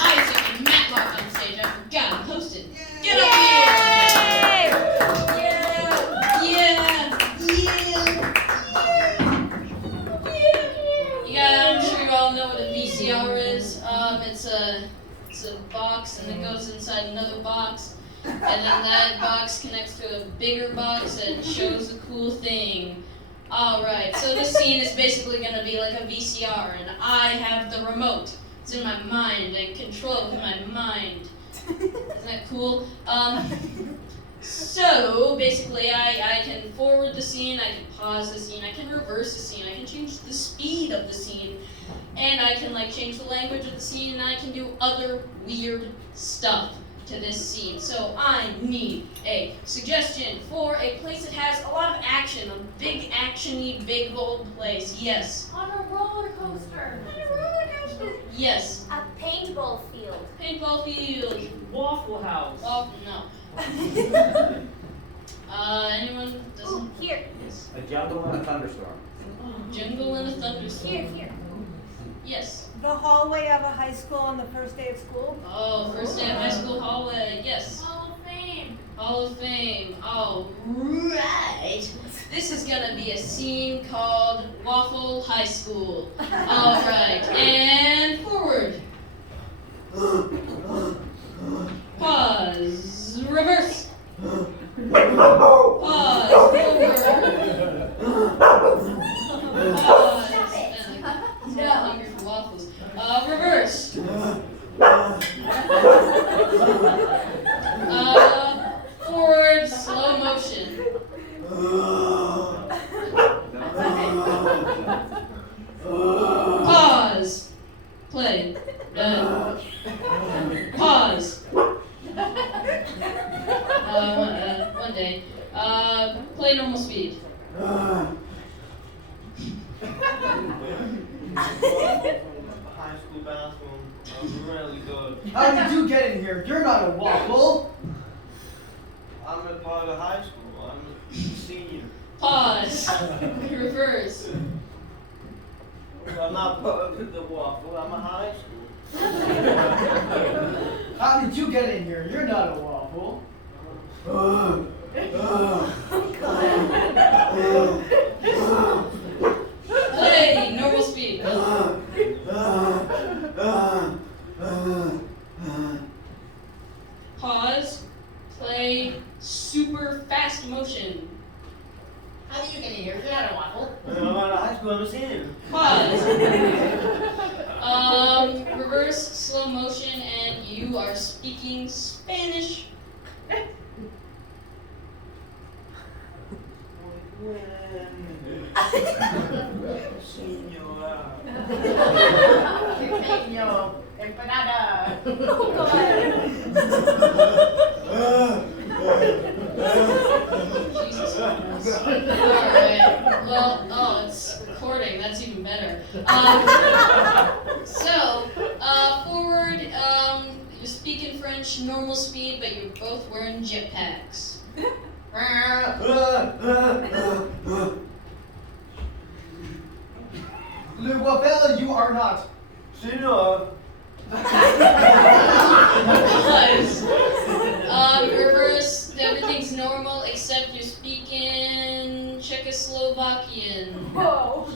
Isaac and Matlock on stage. I forgot I'm hosting. Get up here! Yeah, I'm sure you all know what a VCR is. It's a box, and it goes inside another box. and then that box connects to a bigger box and shows a cool thing. Alright, so this scene is basically going to be like a VCR, and I have the remote. It's in my mind, and control with my mind. Isn't that cool? So basically I can forward the scene, I can pause the scene, I can reverse the scene, I can change the speed of the scene, and I can like change the language of the scene, and I can do other weird stuff to this scene. So I need a suggestion for a place that has a lot of action, a big actiony, big bold place. Yes. On a roller coaster. Yes. A paintball field. Paintball field. Waffle House. Oh no. Anyone doesn't? Ooh, here. A jungle and a thunderstorm. Jungle and a thunderstorm. Here. Yes. The hallway of a high school on the first day of school. Oh, first day of high school hallway. Yes. Hall of Fame. Hall of Fame. All right. This is gonna be a scene called Waffle High School. All right. And forward. Pause. Reverse. Pause. Forward. Pause. No. Hungry for waffles. Reverse. Forward. Slow motion. Pause. Play. Pause. One day. Play normal speed. High school bathroom. Really good. How did you get in here? You're not a waffle. I'm a part of high school. I'm a senior. Pause. Reverse. I'm not part of the waffle. I'm a high school. How did you get in here? You're not a waffle. Play normal speed. Pause. Play super fast motion. How did you get in here? You're not a waffle. I'm out of high school. I'm a senior. Pause. Reverse slow motion, and you are speaking Spanish. Pequeño. Empanada. Jesus Christ. Alright. Well, oh, it's recording. That's even better. Forward, you're speaking French, normal speed, but you're both wearing jetpacks. Le waffle, you are not. Senior. Close. Reverse, everything's normal except you're speaking Czechoslovakian. Whoa.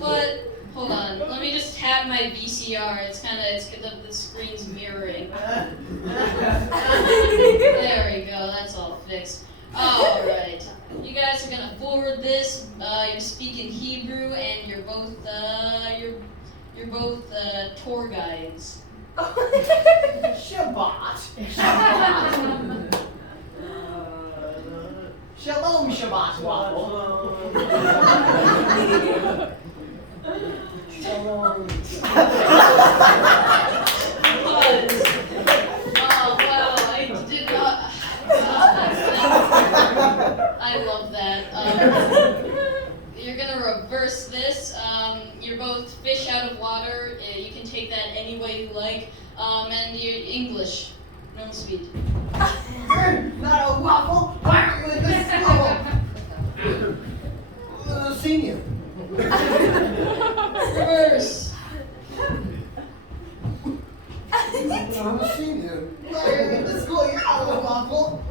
But hold on, let me just tap my VCR. It's the screen's mirroring. There we go. That's all fixed. All right, you guys are gonna forward this. You're speaking Hebrew, and you're both tour guides. Shabbat. Shalom, Shabbat waffle. Shalom. Oh wow, I did not. I love that. You're gonna reverse this. You're both fish out of water. You can take that any way you like. And you're English, normal speed. Not a waffle. Whack with the slow. Senior. Reverse. I'm a senior. Whack with the school. You're not a waffle.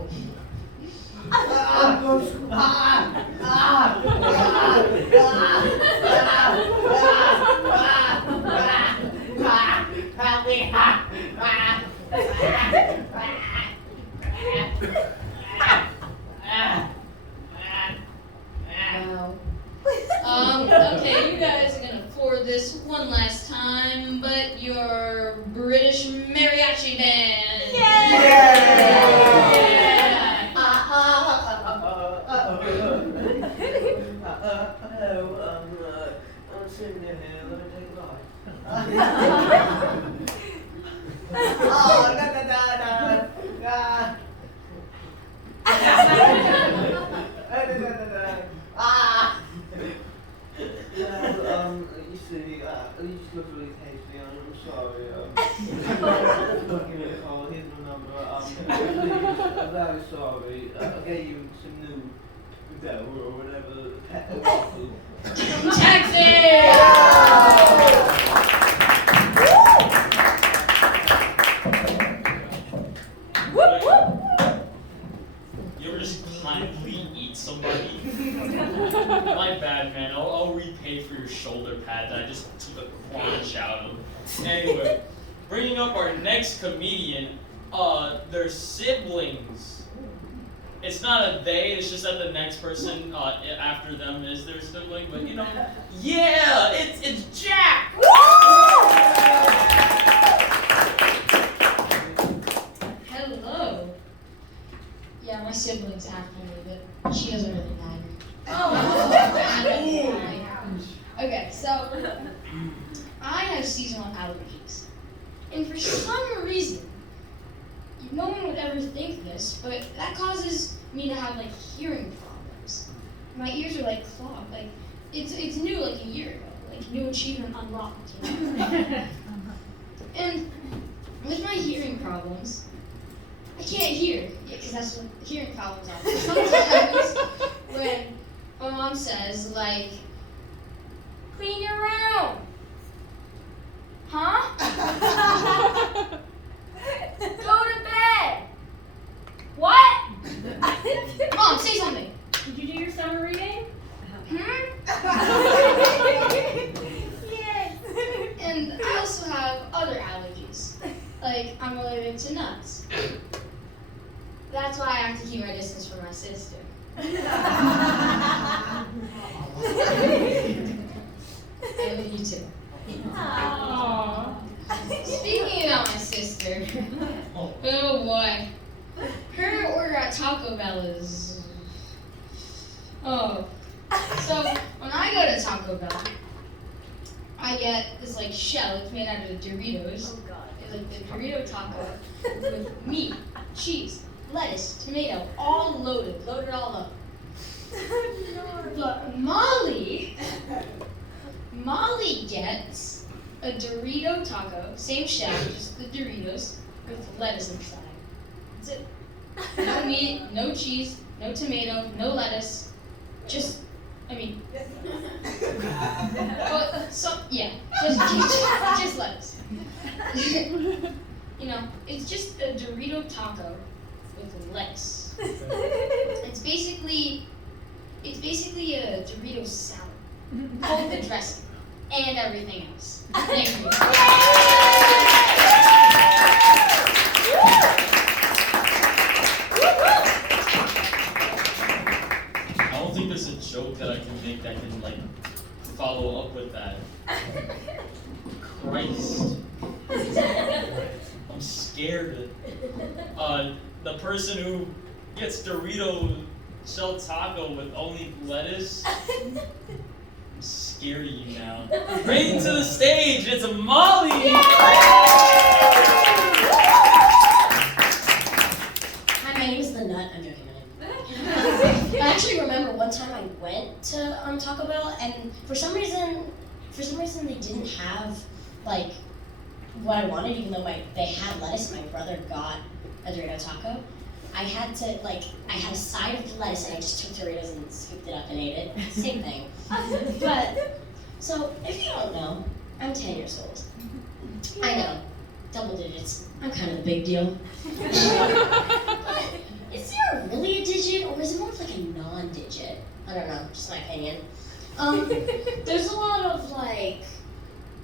sorry. Don't give me a call. Here's my number. Please, I'm very sorry. I'll get you some new dough or whatever. Waffle. You ever just kindly eat somebody? My bad, man. I'll repay for your shoulder pad that I just took a crunch out of. Anyway, bringing up our next comedian, they're siblings. It's not a they, it's just that the next person after them is their sibling, but you know, yeah, it's Jack! Hello. Yeah, my sibling's after me, but she doesn't really matter. Okay, so I have seasonal allergies. And for some reason, no one would ever think this, but that causes me to have like hearing problems. My ears are like clogged. Like it's new like a year ago. Like new achievement unlocked, you know? And with my hearing problems, I can't hear. Yeah, because that's what hearing problems are. Sometimes when my mom says like, clean your room. Huh? Go to bed. What? Mom, say something. Did you do your summer reading? Yes. And I also have other allergies. Like I'm allergic to nuts. That's why I have to keep my distance from my sister. I love you too. Aww. Speaking about my sister, oh boy, her order at Taco Bell is, oh. So when I go to Taco Bell, I get this like shell. It's made out of Doritos. Oh God. It's like the Dorito taco with meat, cheese, lettuce, tomato, all loaded all up. But Molly gets a Dorito taco, same shell, just the Doritos with lettuce inside. That's it. No meat, no cheese, no tomato, no lettuce. Just, I mean, just lettuce. You know, it's just a Dorito taco with lettuce. It's basically a Dorito salad. All the dressing and everything else. Thank you. I don't think there's a joke that I can make that can like follow up with that. Christ. I'm scared. The person who gets Dorito shell taco with only lettuce, I'm scared of you now. Bring it to the stage, it's Molly! Hi, my name is The Nut. I'm joking. I actually remember one time I went to Taco Bell, and for some reason they didn't have like what I wanted, even though they had lettuce. My brother got a Dorito taco. I had a side of the lettuce, and I just took Doritos and scooped it up and ate it. Same thing. But so if you don't know, I'm 10 years old. I know, double digits. I'm kind of the big deal. But is there really a digit, or is it more of like a non-digit? I don't know, just my opinion. There's a lot of like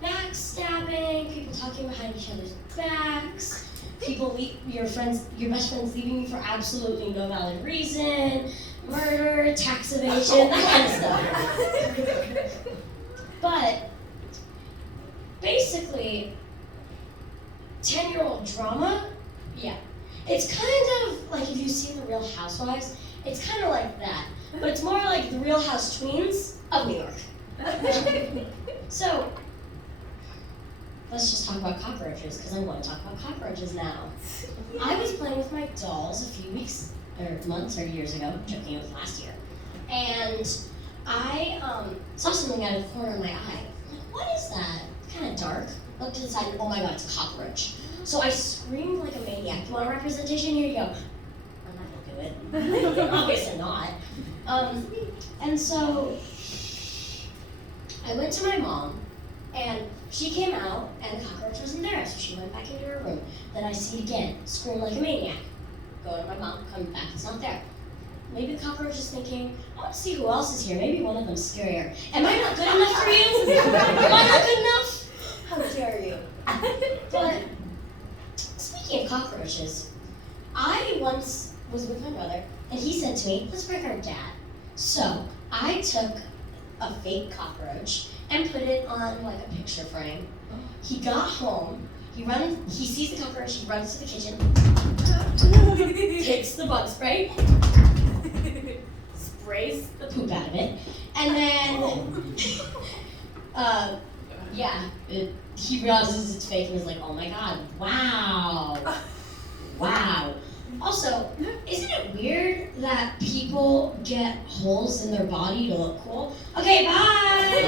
backstabbing, people talking behind each other's backs, your best friends leaving you for absolutely no valid reason, murder, tax evasion, that kind of stuff. But basically, 10-year-old drama, yeah. It's kind of like if you've seen The Real Housewives, it's kind of like that. But it's more like the Real House Tweens of New York. So, let's just talk about cockroaches, because I want to talk about cockroaches now. I was playing with my dolls a few weeks, or months, or years ago, joking, it was last year. And I saw something out of the corner of my eye. I'm like, what is that? It's kind of dark. looked to the side, and oh my god, it's a cockroach. So I screamed like a maniac. You want a representation? Here you go. I'm not gonna do it. Obviously not. And so I went to my mom, and she came out, and the cockroach wasn't there, so she went back into her room. Then I see it again, scream like a maniac. Go to my mom, come back, it's not there. Maybe the cockroach is thinking, I want to see who else is here. Maybe one of them's scarier. Am I not good enough for you? Am I not good enough? How dare you? But speaking of cockroaches, I once was with my brother, and he said to me, let's prank our dad. So I took a fake cockroach and put it on like a picture frame. He got home, he sees the cockroach, he runs to the kitchen, takes the bug spray, sprays the poop out of it, and then, he realizes it's fake and is like, oh my god, wow. Wow. Also, isn't it weird that people get holes in their body to look cool? Okay, bye!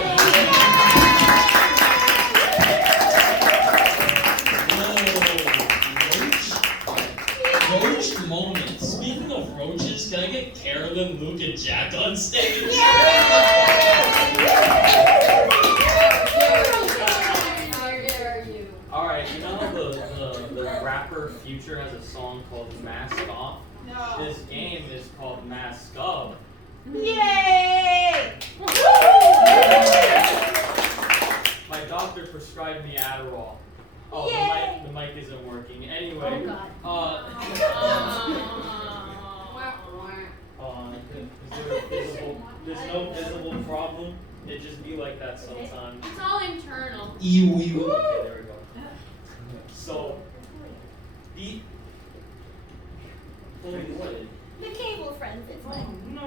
Roach moment. Speaking of roaches, can I get Carolyn, Luke, and Jack on stage? Alright, you know the rapper Future has a song called Mask Off? No. This game is called Mask Up. Yay! My doctor prescribed me Adderall. Oh, the mic isn't working. Anyway, Oh, God. There's no visible problem. It just be like that sometimes. It's all internal. Okay, there we go. So, The cable friends, it's fine.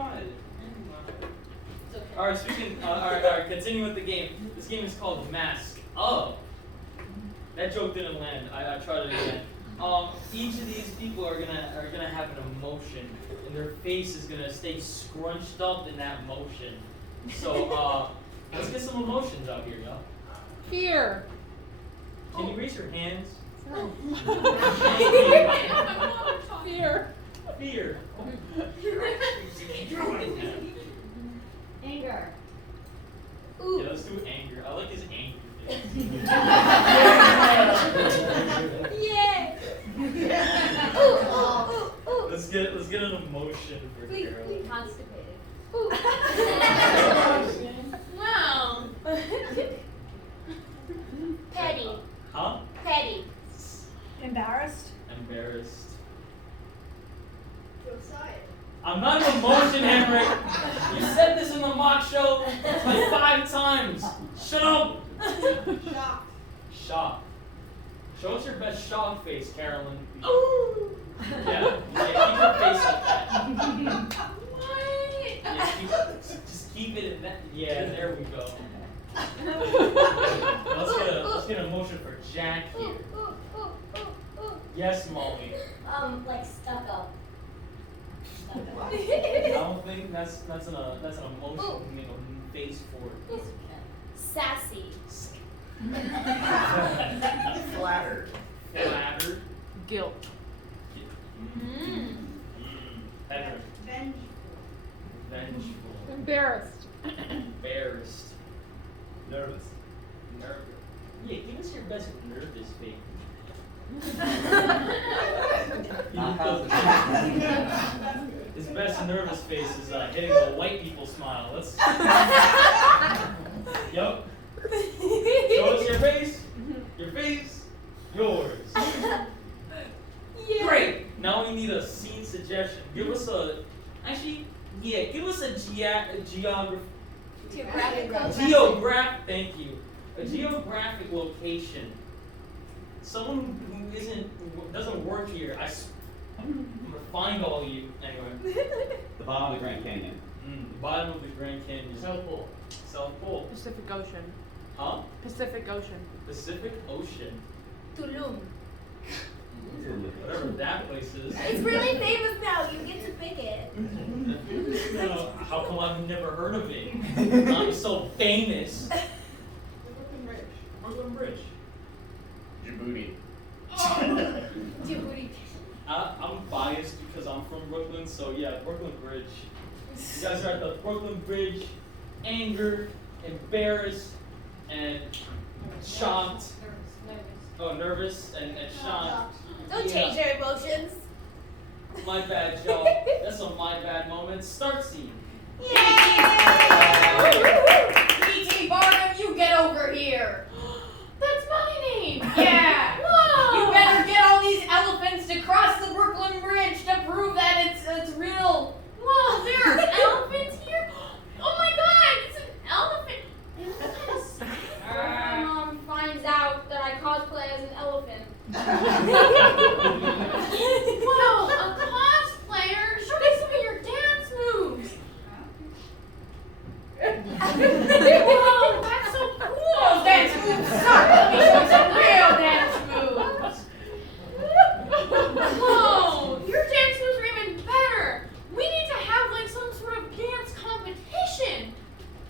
Alright, alright, continue with the game. This game is called Mask Up. That joke didn't land. I tried it again. Each of these people are gonna have an emotion, and their face is gonna stay scrunched up in that motion. So let's get some emotions out here, y'all. Fear. Can you raise your hands? Fear. Fear. Anger. Yeah, let's do anger. I like his anger. Yay! Let's get an emotion for Carol. Constipated. Wow. Petty. Huh? Petty. Embarrassed. Embarrassed. Excited. I'm not an emotion, Henrik. You said this in the mock show like 5 times. Shut up. Shocked. Shock. Show us your best shock face, Carolyn. Ooh. Yeah, keep your face like that. What? Yeah, just keep it in that. Yeah, there we go. Let's get an emotion for Jack here. Yes, Molly. Like stuck up. I don't think that's an emotion to make a face for. Sassy. Flattered. Flattered. Guilt. Henrik. Vengeful. Embarrassed. Embarrassed. Nervous. Nervous. Yeah, give us your best nervous face. His best nervous face is hitting the white people smile. Let's. Yup. Show us your face. Your face. Yours. Yeah. Great. Now we need a scene suggestion. Give us a. Actually, yeah. Give us a Thank you. A geographic location. Someone who doesn't work here. I'm gonna find all of you anyway. The bottom of the Grand Canyon. The bottom of the Grand Canyon. South Pole. South Pole. Pacific Ocean. Huh? Pacific Ocean. Pacific Ocean. Tulum. Whatever that place is. It's really famous now. You get to pick it. How come I've never heard of it? I'm so famous. Brooklyn Bridge. Brooklyn, so yeah, Brooklyn Bridge. You guys are at the Brooklyn Bridge, angered, embarrassed, and shocked. Oh, nervous and shocked. Don't Yeah. change your emotions. My bad, y'all. That's a my bad moment. Start scene. P.T. Barnum, you get over here. That's my name. Yeah. Whoa. You better get all these elephants to cross the Brooklyn Bridge to prove that it's real. Whoa, there are elephants here? Oh my god, it's an elephant. It's kind of sad. My mom finds out that I cosplay as an elephant. Whoa, a cosplayer? Show me some of your dance moves. Whoa, that's so cool. Those dance moves suck. Let me show you some real dance moves. Whoa, your dance moves are even better. We need to have like some sort of dance competition.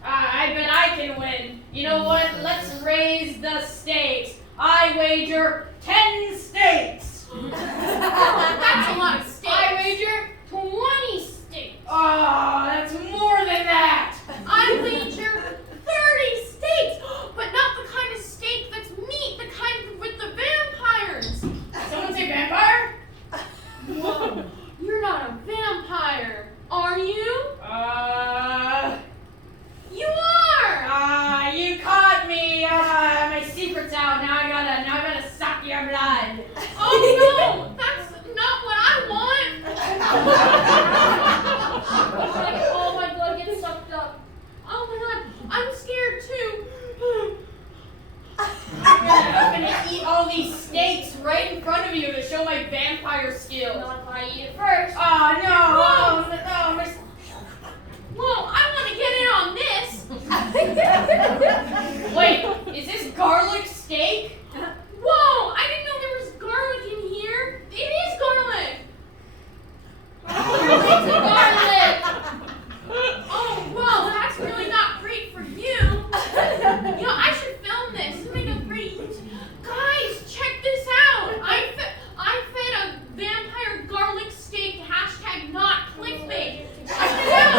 I bet I can win. You know what? Let's raise the stakes. I wager 10 steaks. That's a lot of steaks. I wager 20 steaks. Oh, that's more than that. I wager 30 steaks, but not the kind of steak that's meat, the kind with the vampires. Someone say vampire? Whoa, you're not a vampire, are you? You are! You caught me. My secret's out. Now I gotta suck your blood. Oh no, that's not what I want. All my blood gets sucked up. Oh my god, I'm scared too. I'm gonna eat all these steaks right in front of you to show my vampire skills. Not if I eat it first. Oh no! Whoa, I want to get in on this. Wait, is this garlic steak? Whoa, I didn't know there was garlic in here. It is garlic. It's garlic. Oh, well, that's really not great for you. You know, I should film this and make a great YouTube. Guys, check this out. I fed a vampire garlic steak, hashtag not clickbait. Check it out.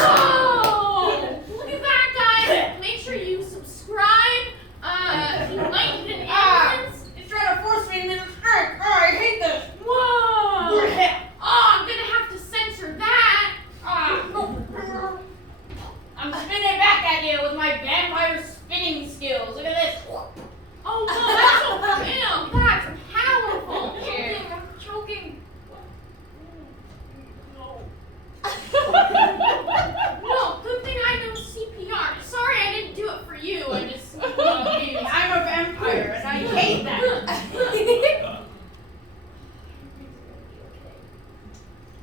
Whoa, look at that, guys. Make sure you subscribe. Like the aliens. It's trying to force me to make a skirt. Oh, I hate this. Whoa. Oh, I'm gonna have to censor that. I'm spinning it back at you with my vampire spinning skills. Look at this. Oh, no, that's so ew, that's powerful. I'm choking. No, good thing I know CPR. Sorry I didn't do it for you. I just I'm a vampire and I hate that.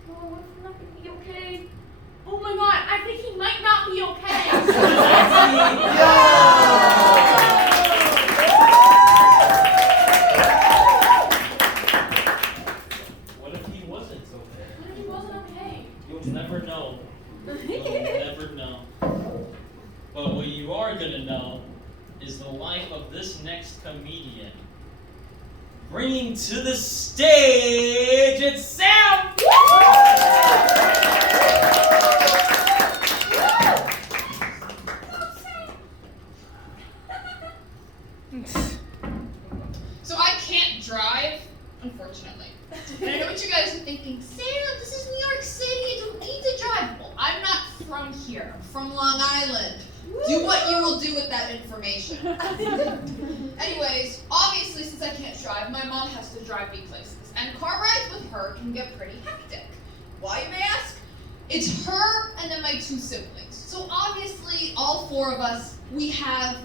Oh, what if I'm not gonna be okay? Oh my god, I think he might not be okay. What if he wasn't okay? What if he wasn't okay? You'll never know. You'll never know. But what you are gonna know is the life of this next comedian. Bringing to the stage itself! So I can't drive, unfortunately. And I know what you guys are thinking. Sarah, this is New York City. You don't need to drive. Well, I'm not from here. I'm from Long Island. Do what you will do with that information. Anyways, obviously, since I can't drive, my mom has to drive me places. And car rides with her can get pretty hectic. Why, you may ask? It's her and then my 2 siblings. So obviously, all 4 of us, we have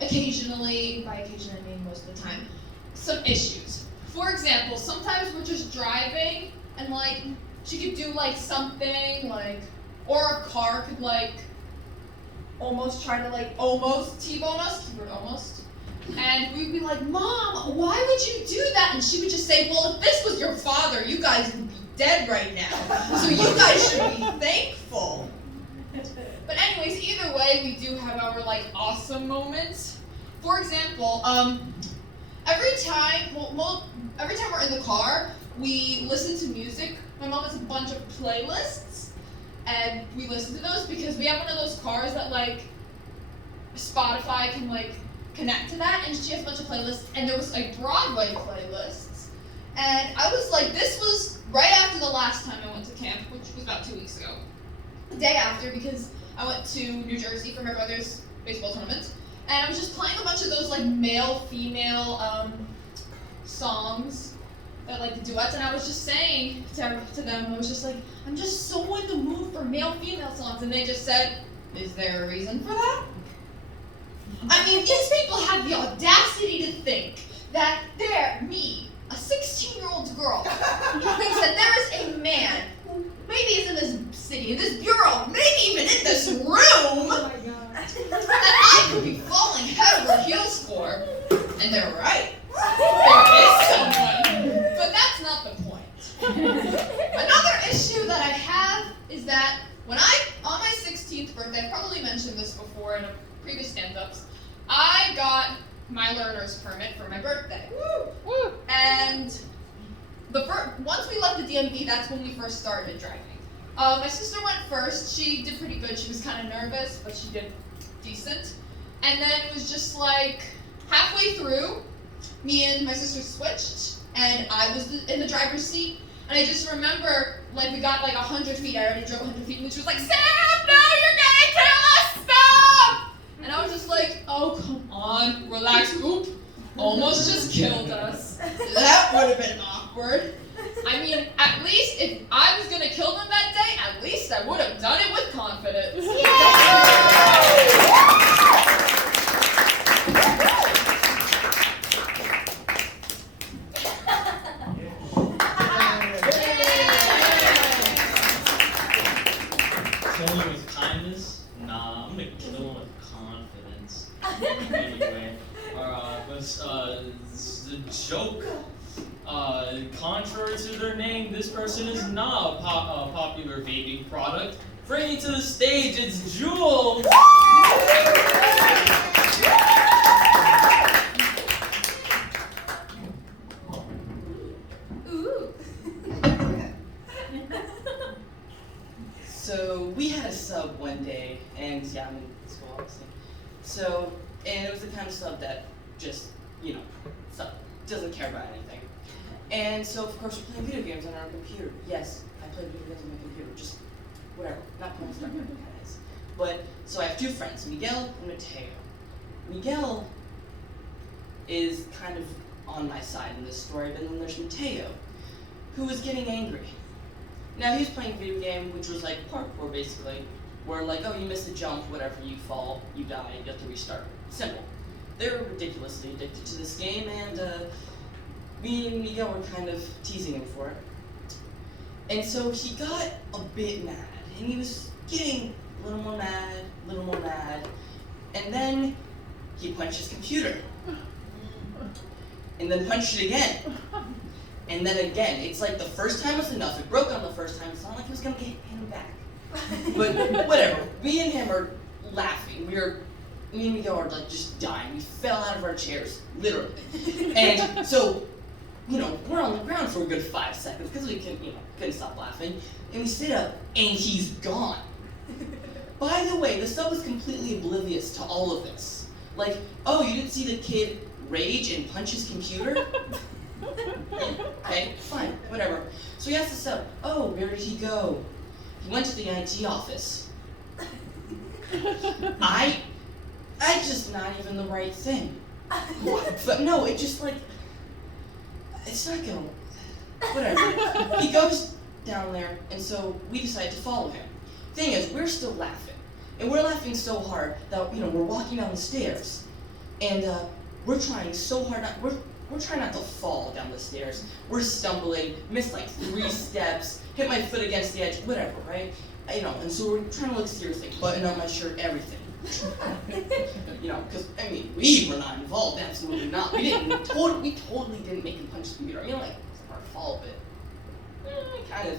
occasionally, by occasion I mean most of the time, some issues. For example, sometimes we're just driving and like, she could do like something like, or a car could like, almost try to like, almost T-bone us, keyword almost. And we'd be like, Mom, why would you do that? And she would just say, well, if this was your father, you guys would be dead right now. So you guys should be thankful. But anyways, either way, we do have our like awesome moments. For example, every time we're in the car, we listen to music my mom has a bunch of playlists, and we listen to those because we have one of those cars that like Spotify can like connect to that, and she has a bunch of playlists, and there was like Broadway playlists, and I was like, this was right after the last time I went to camp, which was about 2 weeks ago. The day after, because I went to New Jersey for my brother's baseball tournament, and I was just playing a bunch of those like male-female songs, that like the duets, and I was just saying to them, I was just like, I'm just so in the mood for male-female songs, and they just said, is there a reason for that? I mean, these people have the audacity to think that me, a 16-year-old girl, thinks that there is a man who maybe is in this city, in this bureau, maybe even in this room, that I could be falling head over heels for, and they're right. There is someone, but that's not the point. Another issue that I have is that when on my 16th birthday, I've probably mentioned this before in a previous stand-ups, I got my learner's permit for my birthday. Woo! And once we left the DMV, that's when we first started driving. My sister went first. She did pretty good. She was kind of nervous, but she did decent. And then it was just like halfway through, me and my sister switched, and I was in the driver's seat. And I just remember, like, we got like 100 feet. I already drove 100 feet, and she was like, "Sam, no, you're gonna kill us! Stop!" And I was just like, oh, come on, relax. Oop, almost just killed us. That would have been awkward. I mean, at least if I was gonna kill them that day, at least I would have done it with confidence. Kill him with kindness? Nah, I'm gonna kill him with confidence. Anyway, the joke. Contrary to their name, this person is not a popular vaping product. Bringing to the stage, it's Jules. Ooh. So we had a sub one day, and yeah, I'm in school obviously. So, and it was the kind of sub that just, doesn't care about anything. And so of course we're playing video games on our computer. Yes, I play video games on my computer, just whatever, not playing stuff like guys. But, so I have two friends, Miguel and Mateo. Miguel is kind of on my side in this story, but then there's Mateo, who is getting angry. Now he was playing a video game which was like parkour basically, where like, oh, you missed a jump, whatever, you fall, you die, you have to restart. Simple. They're ridiculously addicted to this game, and me and Miguel were kind of teasing him for it. And so he got a bit mad, and he was getting a little more mad, and then he punched his computer. And then punched it again. And then again. It's like the first time was enough. It broke on the first time. It's not like he was gonna hit him back. But whatever. Me and him are laughing. Me and Miguel are like just dying. We fell out of our chairs, literally. And so, we're on the ground for a good 5 seconds because we couldn't stop laughing. And we sit up, and he's gone. By the way, the sub was completely oblivious to all of this. Like, oh, you didn't see the kid rage and punch his computer? Okay, fine, whatever. So he asked the sub, oh, where did he go? He went to the IT office. I just not even the right thing. But no, it just like, it's not gonna, whatever. He goes down there, and so we decide to follow him. Thing is, we're still laughing. And we're laughing so hard that, we're walking down the stairs. And we're trying so hard we're trying not to fall down the stairs. We're stumbling, missed like 3 steps, hit my foot against the edge, whatever, right? And so we're trying to look seriously, button up my shirt, everything. Because, we were not involved, absolutely not. We totally didn't make him punch the computer. It's our fault, but we kind of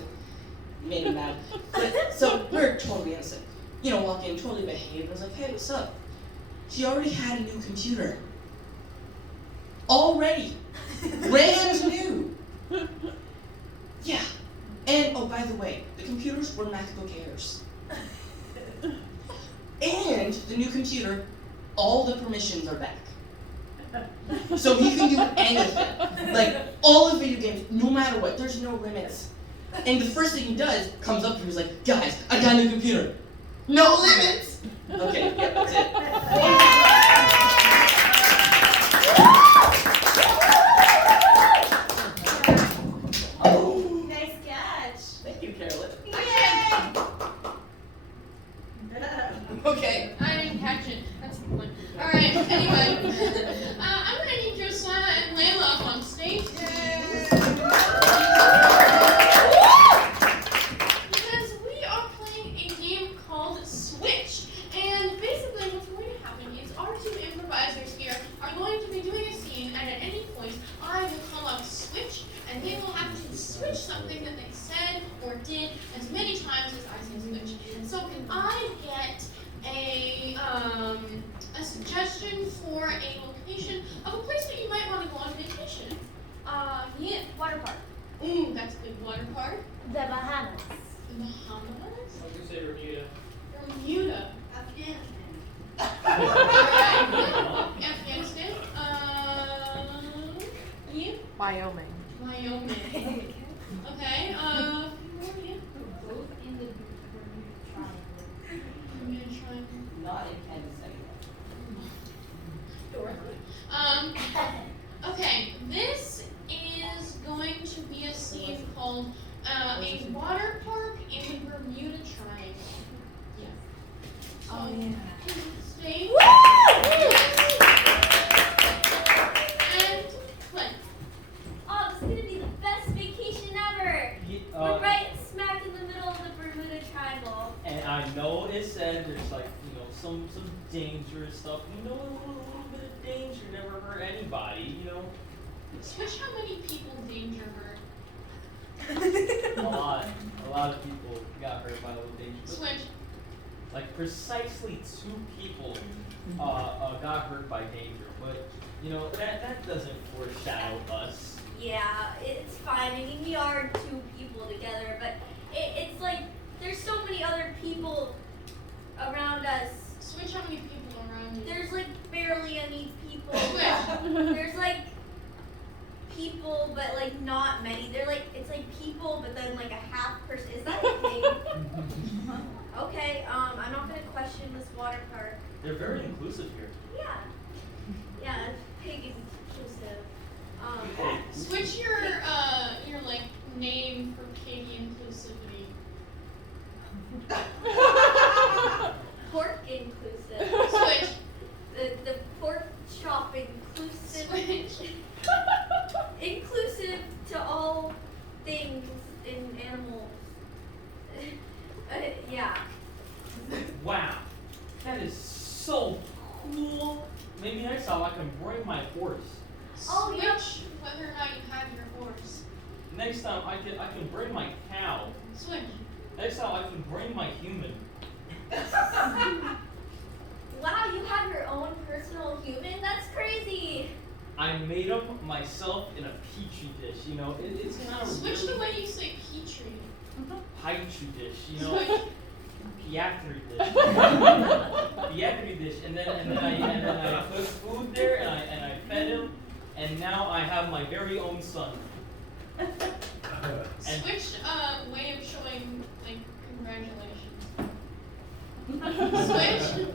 made him mad. But, so we're totally innocent. Walk in, totally behaved. I was like, hey, what's up? He already had a new computer. Already. Brand new. Yeah. And, by the way, the computers were MacBook Airs. And the new computer, all the permissions are back. So he can do anything. Like, all the video games, no matter what, there's no limits. And the first thing he does, comes up to me, he's like, guys, I got a new computer. No limits! Okay, yeah, that's it. Nice catch. Thank you, Carolyn. Yay! Okay, I didn't catch it. That's the point. Alright, anyway. I'm gonna need Josiah and Layla up on stage. Because we are playing a game called Switch. And basically what's going to happen is our two improvisers here are going to be doing a scene, and at any point I will call out Switch, and they will have to switch something that they said or did as many times as I say Switch. So can I get a suggestion for a location of a place that you might want to go on vacation? Yeah, water park. Ooh, that's a good water park. The Bahamas. The Bahamas? I was gonna say Bermuda. Bermuda. Afghanistan. Alright, Afghanistan. Yeah? Wyoming. Wyoming. Okay, Florida. Both in the Bermuda Triangle. Not in Kansas anymore. Okay, this is going to be a scene called a water park in the Bermuda Triangle. Yeah. Stay. And play. Oh, this is gonna be the best vacation ever. We're right smack in the middle of the Bermuda Triangle. And I know it said there's like, some dangerous stuff. A little bit of danger never hurt anybody, Switch how many people danger hurt. A lot of people got hurt by little danger. But Switch. like precisely 2 people got hurt by danger, but that doesn't foreshadow us. Yeah, it's fine. I mean, we are 2 people together, but it's like there's so many other people around us. Switch how many people around you. There's like barely any people. Switch. There's like people, but like not many. It's like people, but then like a half person. Is that a thing? Okay, I'm not gonna question this water park. They're very inclusive here. Yeah, it's pig inclusive. Switch your like name for piggy inclusivity. Pork inclusive. Switch. The pork chop inclusive. Switch. Inclusive to all things in animals. Yeah. Wow, that is so cool. Maybe next time I can bring my horse. Oh, Switch whether or not you have your horse. Next time I can bring my cow. Switch. Next time I can bring my human. Wow, you have your own personal human? That's crazy. I made them myself in a petri dish. It's kind of Switch the way you say petri. petri dish. Switch. Piatri dish. Piatri dish, and then I put food there, and I fed him, and now I have my very own son. Switch way of showing like congratulations. Switch.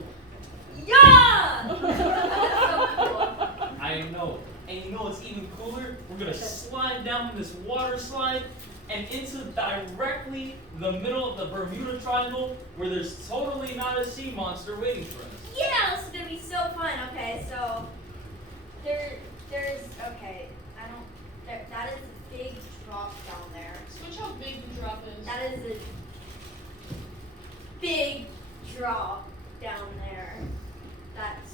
Yeah! That's so cool. I know. And what's even cooler? We're gonna slide down this water slide and into directly the middle of the Bermuda Triangle where there's totally not a sea monster waiting for us. Yeah, this is gonna be so fun. Okay, so there's that is a big drop down there. Switch how big the drop is. That is a big drop down there. That's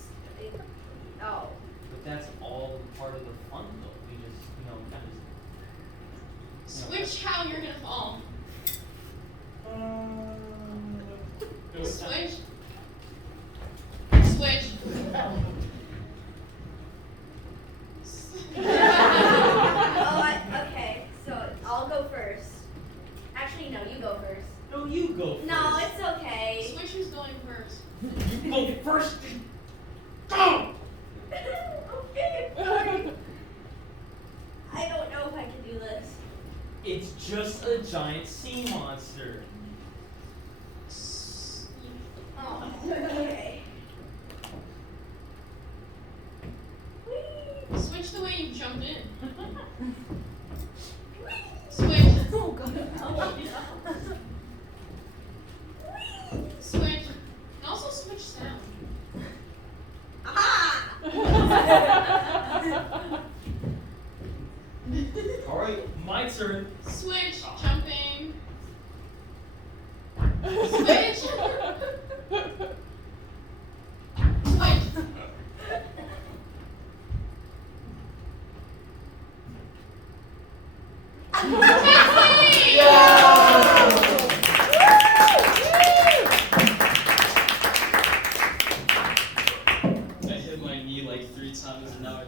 oh. But that's all part of the fun though. We just, kind of Switch how you're gonna fall. Switch. Switch. Okay, so I'll go first. Actually, no, you go first. No, you go first. No, it's okay. Switch who's going first. You go first. Go! Okay, fine. I don't know if I can do this. It's just a giant sea monster. Oh, okay. Switch the way you jumped in. Switch. Oh god. Oh, Switch. And also switch sound. Alright, my turn. Switch. Jumping. Switch. Switch. I hit my knee like 3 times and now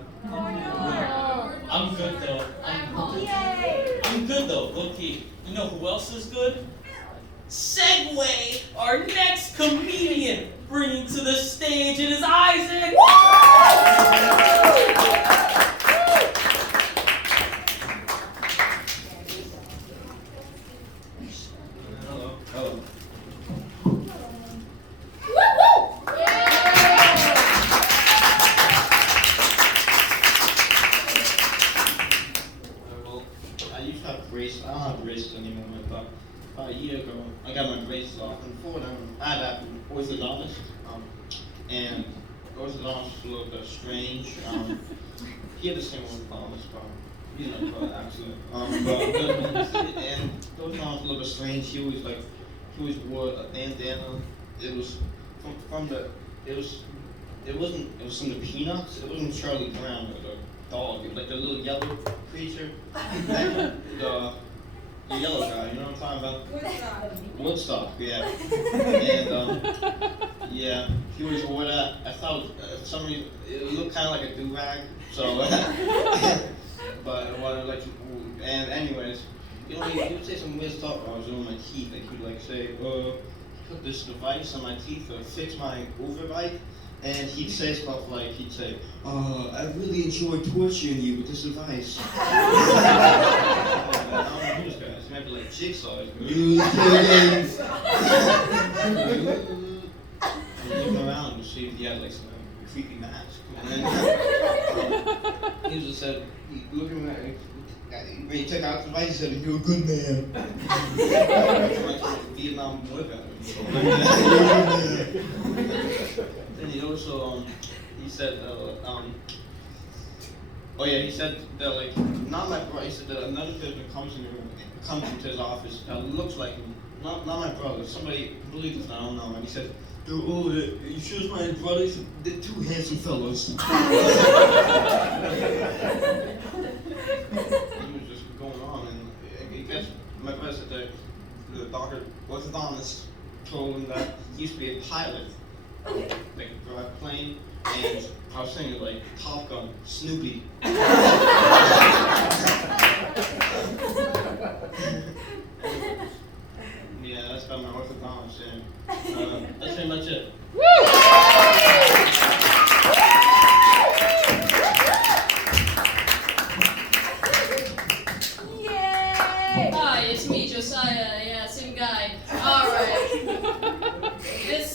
I'm good though. I'm good though, low key. You know who else is good? Segway, our next comedian, bringing to the stage, it is Isaac. Hello. Hello. Well, I used to have braces. I don't have braces anymore. But about a year ago, I got my braces off, and before then, I had that orthodontist. And orthodontist was a little bit strange. He had the same orthodontist problem. He's not quite actually. And orthodontist was a little bit strange. He always wore a bandana. It was from the. It was from the Peanuts. It wasn't Charlie Brown or the dog. It was like the little yellow creature. The yellow guy, you know what I'm talking about? Woodstock, yeah. And yeah, he always wore that. I thought for some reason it looked kind of like a do-rag. So, but what like, and anyways, you know, he would say some weird stuff when I was doing my teeth. Like he'd like say, put this device on my teeth to fix my overbite. And he'd say stuff like, I really enjoy torturing you with this device. I don't know who this guy is. He might be like Jigsaw. He's looking around to see if he had like some creepy mask. And then he just said, looking at me, when he took out the device, he said, "You're a good man." Vietnam War veteran. And he also, he said, he said that like, not my brother, he said that another person comes into his office that looks like him, not my brother, somebody completely different, I don't know, and he said, you sure it's my brother? He said, they're two handsome fellows. He was just going on, and I guess my brother said that the doctor, orthodontist, told him that he used to be a pilot. Like drive a plane, and I was saying like Top Gun, Snoopy. Yeah, that's about my orthodontist, and that's pretty much it. Yay! Hi, it's me, Josiah. Yeah, same guy. All right.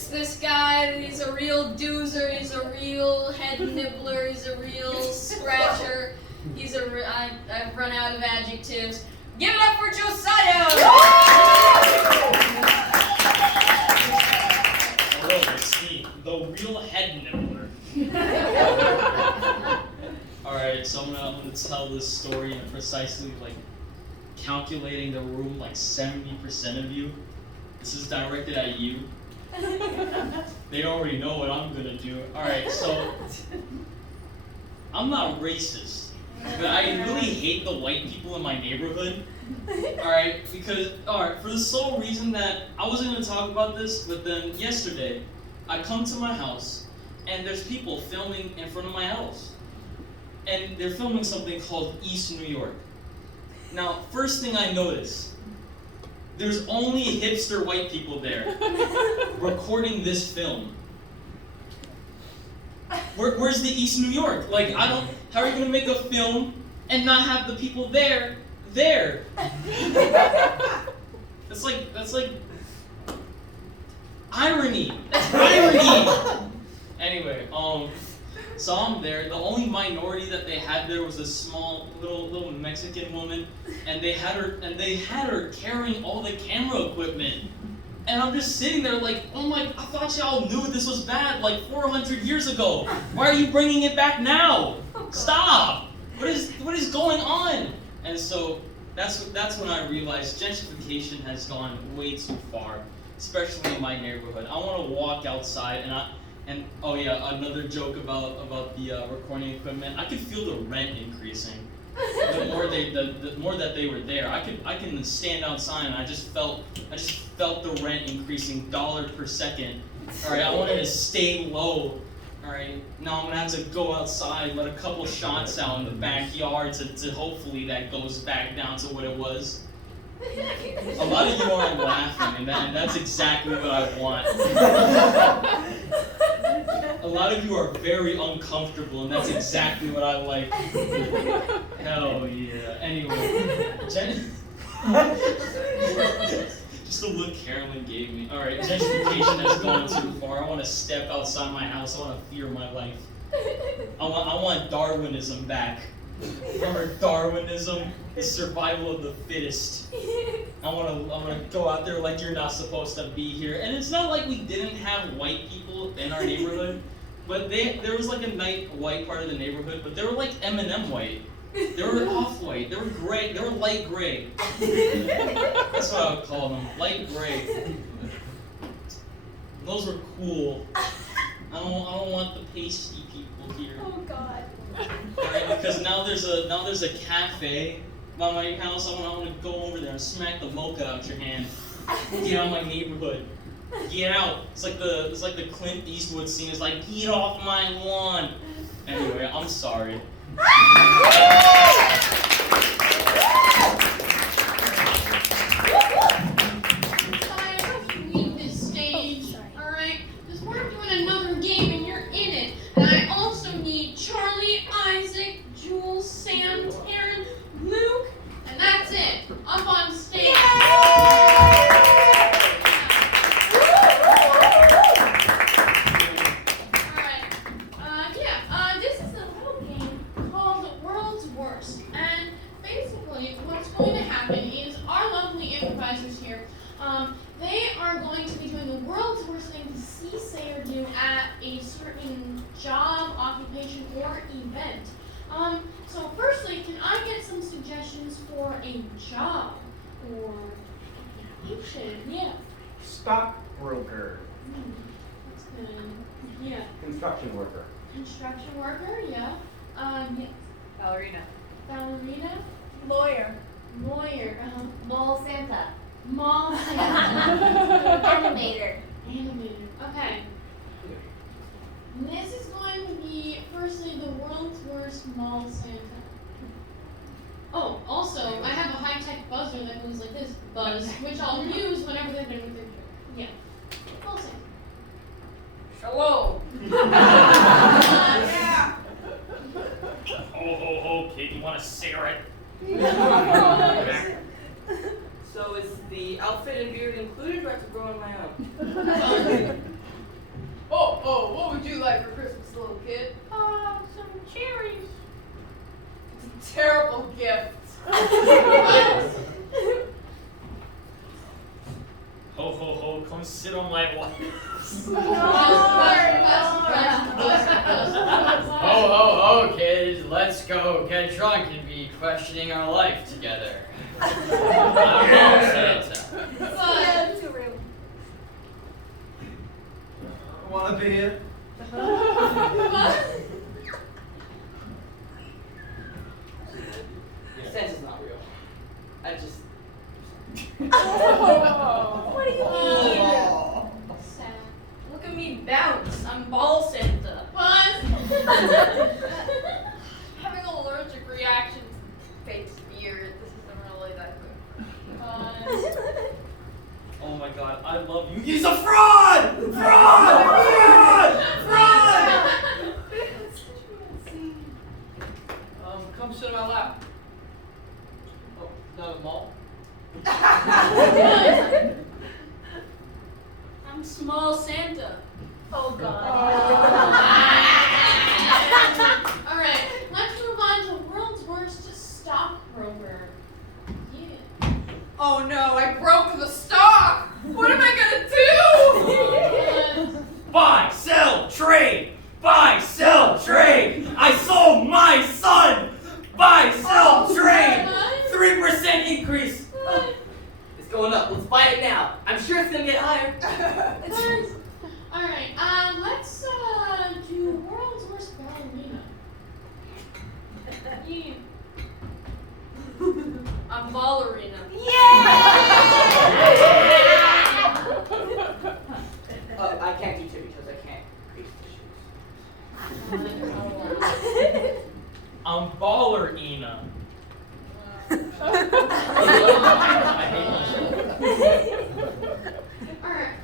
This guy, he's a real doozer. He's a real head nibbler. He's a real scratcher. I've run out of adjectives. Give it up for Josiah! Hello, it's me, the real head nibbler. Alright, so I'm gonna tell this story in precisely like calculating the room like 70% of you. This is directed at you. They already know what I'm gonna do. Alright, so I'm not racist, but I really hate the white people in my neighborhood. Alright, for the sole reason that I wasn't gonna talk about this, but then yesterday I come to my house and there's people filming in front of my house. And they're filming something called East New York. Now, first thing I notice, There's only hipster white people there recording this film. Where's the East New York? Like, how are you gonna make a film and not have the people there? That's like irony. That's irony. Anyway, so I'm there. The only minority that they had there was a small little Mexican woman, and they had her carrying all the camera equipment. And I'm just sitting there like, oh my, I thought y'all knew this was bad like 400 years ago. Why are you bringing it back now? Stop! What is going on? And so that's when I realized gentrification has gone way too far, especially in my neighborhood. I want to walk outside and oh yeah, another joke about the recording equipment. I could feel the rent increasing. The more that they were there, I can stand outside and I just felt the rent increasing dollar per second. All right, I wanted to stay low. All right, now I'm gonna have to go outside, let a couple shots out in the backyard to hopefully that goes back down to what it was. A lot of you aren't laughing, and that's exactly what I want. A lot of you are very uncomfortable, and that's exactly what I like. Hell yeah. Anyway, just the look Carolyn gave me. All right, gentrification has gone too far. I want to step outside my house. I want to fear my life. I want Darwinism back. Remember Darwinism? It's survival of the fittest. I want to go out there like you're not supposed to be here. And it's not like we didn't have white people in our neighborhood, but there was like a white part of the neighborhood, but they were like M&M white. They were off-white. They were gray. They were light gray. That's what I would call them, light gray. Those were cool. I don't want the pasty people here. Oh God. Right, because now there's a cafe by my house. I want to go over there and smack the mocha out your hand. Get out of my neighborhood. Get out. It's like the Clint Eastwood scene. It's like, get off my lawn. Anyway, I'm sorry. Leave this stage, alright? Because we're doing another game and you're in it. And I also need Charlie, Isaac, Jules, Sam, Taryn, Luke, and that's it. Up on stage. This is a little game called World's Worst. And basically, what's going to happen is our lovely improvisers here, they are going to be doing the world's worst thing to see, say, or do at a certain job, occupation, or event. So firstly, can I get some suggestions for a job or occupation? Yeah. Stockbroker. That's good. Yeah. Construction worker. Construction worker, yeah. Yeah. Ballerina. Ballerina. Lawyer. Lawyer. Mall Santa. Mall Santa. Animator. Animator. Okay. This is going to be, firstly, the world's worst mall Santa. Oh, also, I have a high-tech buzzer that goes like this, buzz, which I'll use whenever they're done with their joke. Yeah. Mall Santa. Hello. Yeah. Ho ho ho, kid, you want a cigarette? So is the outfit and beard included, or do I have to grow on my own? Oh, what would you like for Christmas, little kid? Some cherries. It's a terrible gift. Ho ho ho, come sit on my lap. Ho ho ho, kids, let's go get drunk and be questioning our life together. I'm all Santa. Wanna be here? Santa's not real. I just. What do you mean? Sad. Look at me bounce. I'm ball Santa. Buzz. Having allergic reactions to fake beard. This isn't really that good. Buzz. god, I love you. He's a fraud! Fraud! Fraud! Come sit on my lap. Oh, not a mall? I'm small Santa. Oh God. Alright, let's move on to world's worst stockbroker. Yeah. Oh no, I broke the stock! What am I gonna do? Buy, sell, trade! Buy, sell, trade! I sold my son! Buy, sell, trade! 3% increase! It's going up. Let's buy it now. I'm sure it's gonna get higher. Alright, let's do world's worst ballerina. Yeah. I'm ballerina. Oh, I can't do two because I can't crease the shoes. I'm ballerina. I hate myself. Alright,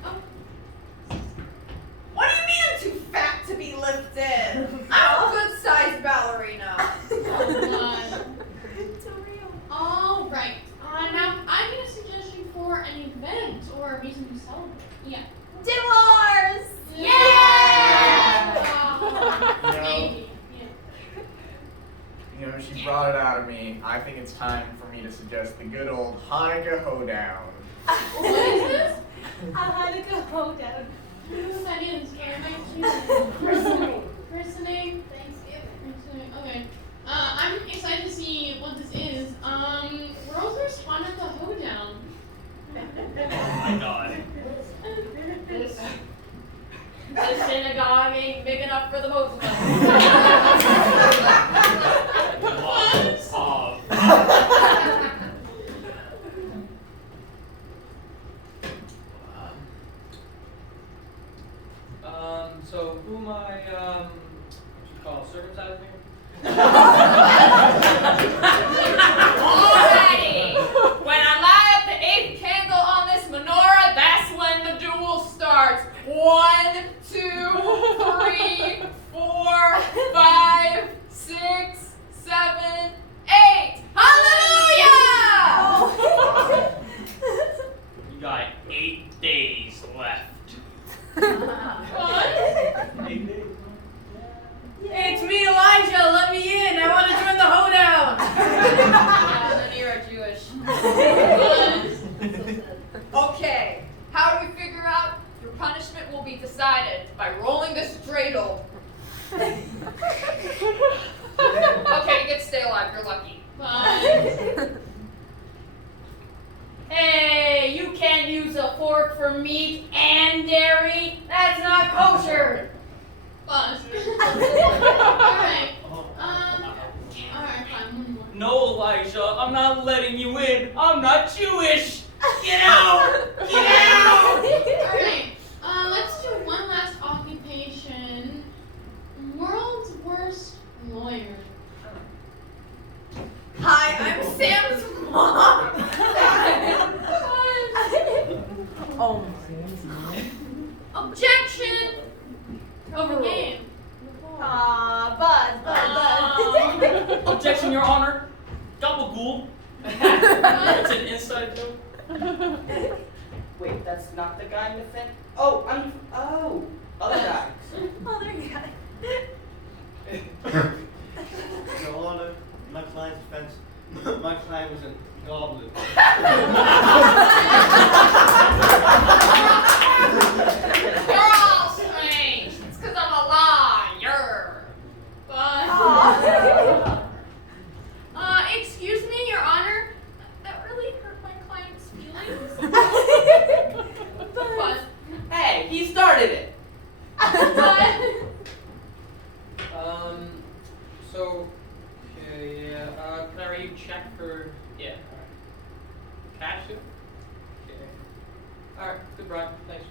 What do you mean I'm too fat to be lifted? I'm a good sized ballerina. Alright, now I need a suggestion for an event or a reason to celebrate. Yeah. Divorce! Maybe. You know, she brought it out of me. I think it's time for me to suggest the good old Hanukkah hoedown. What is this? A Hanukkah hoedown. Who's that is? Christening. Christening. Thanksgiving. Okay. I'm excited to see what this is. World's worst Hanukkah hoedown. Oh my god. This synagogue ain't big enough for the both of us. So who am I, what you call circumcising? Alrighty! When I light up the 8th candle on this menorah, that's when the duel starts. 1, 2, 3, 4, 5, 6, 7, 8. Hallelujah! You got 8 days left. It's me, Elijah. Let me in. I want to join the hoedown. Yeah, then you're Jewish. Okay, how do we figure out your punishment will be decided by rolling this dreidel. Okay, you get to stay alive. You're lucky. Hey, you can't use a fork for meat and dairy. That's not kosher. Alright. Alright, fine, one more. No, Elijah, I'm not letting you in. I'm not Jewish. Get out! Get out! Alright, let's do one last occupation. World's worst lawyer. Hi, I'm Sam's mom. Oh Objection! Overruled. Buzz. Objection, Your Honor. Gabagool. It's an inside joke. Wait, that's not the guy in the thing? Oh, other guy. Other guy. Your Honor, my client's defense, my client was a goblin. You're all strange. It's because I'm a liar. Excuse me, Your Honor. That really hurt my client's feelings. But Hey, he started it. So, okay, yeah, can I read check for, yeah, alright. Cash it? Okay. Alright, good bribe, thanks.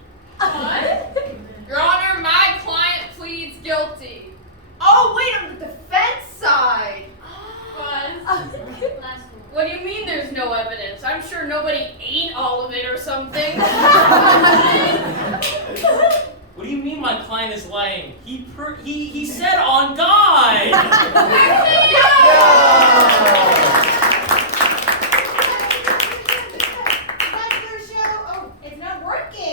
Your Honor, my client pleads guilty. Oh, wait, on the defense side. What do you mean there's no evidence? I'm sure nobody ate all of it or something. What do you mean my client is lying? He said on God! That's for show. Oh, it's not working.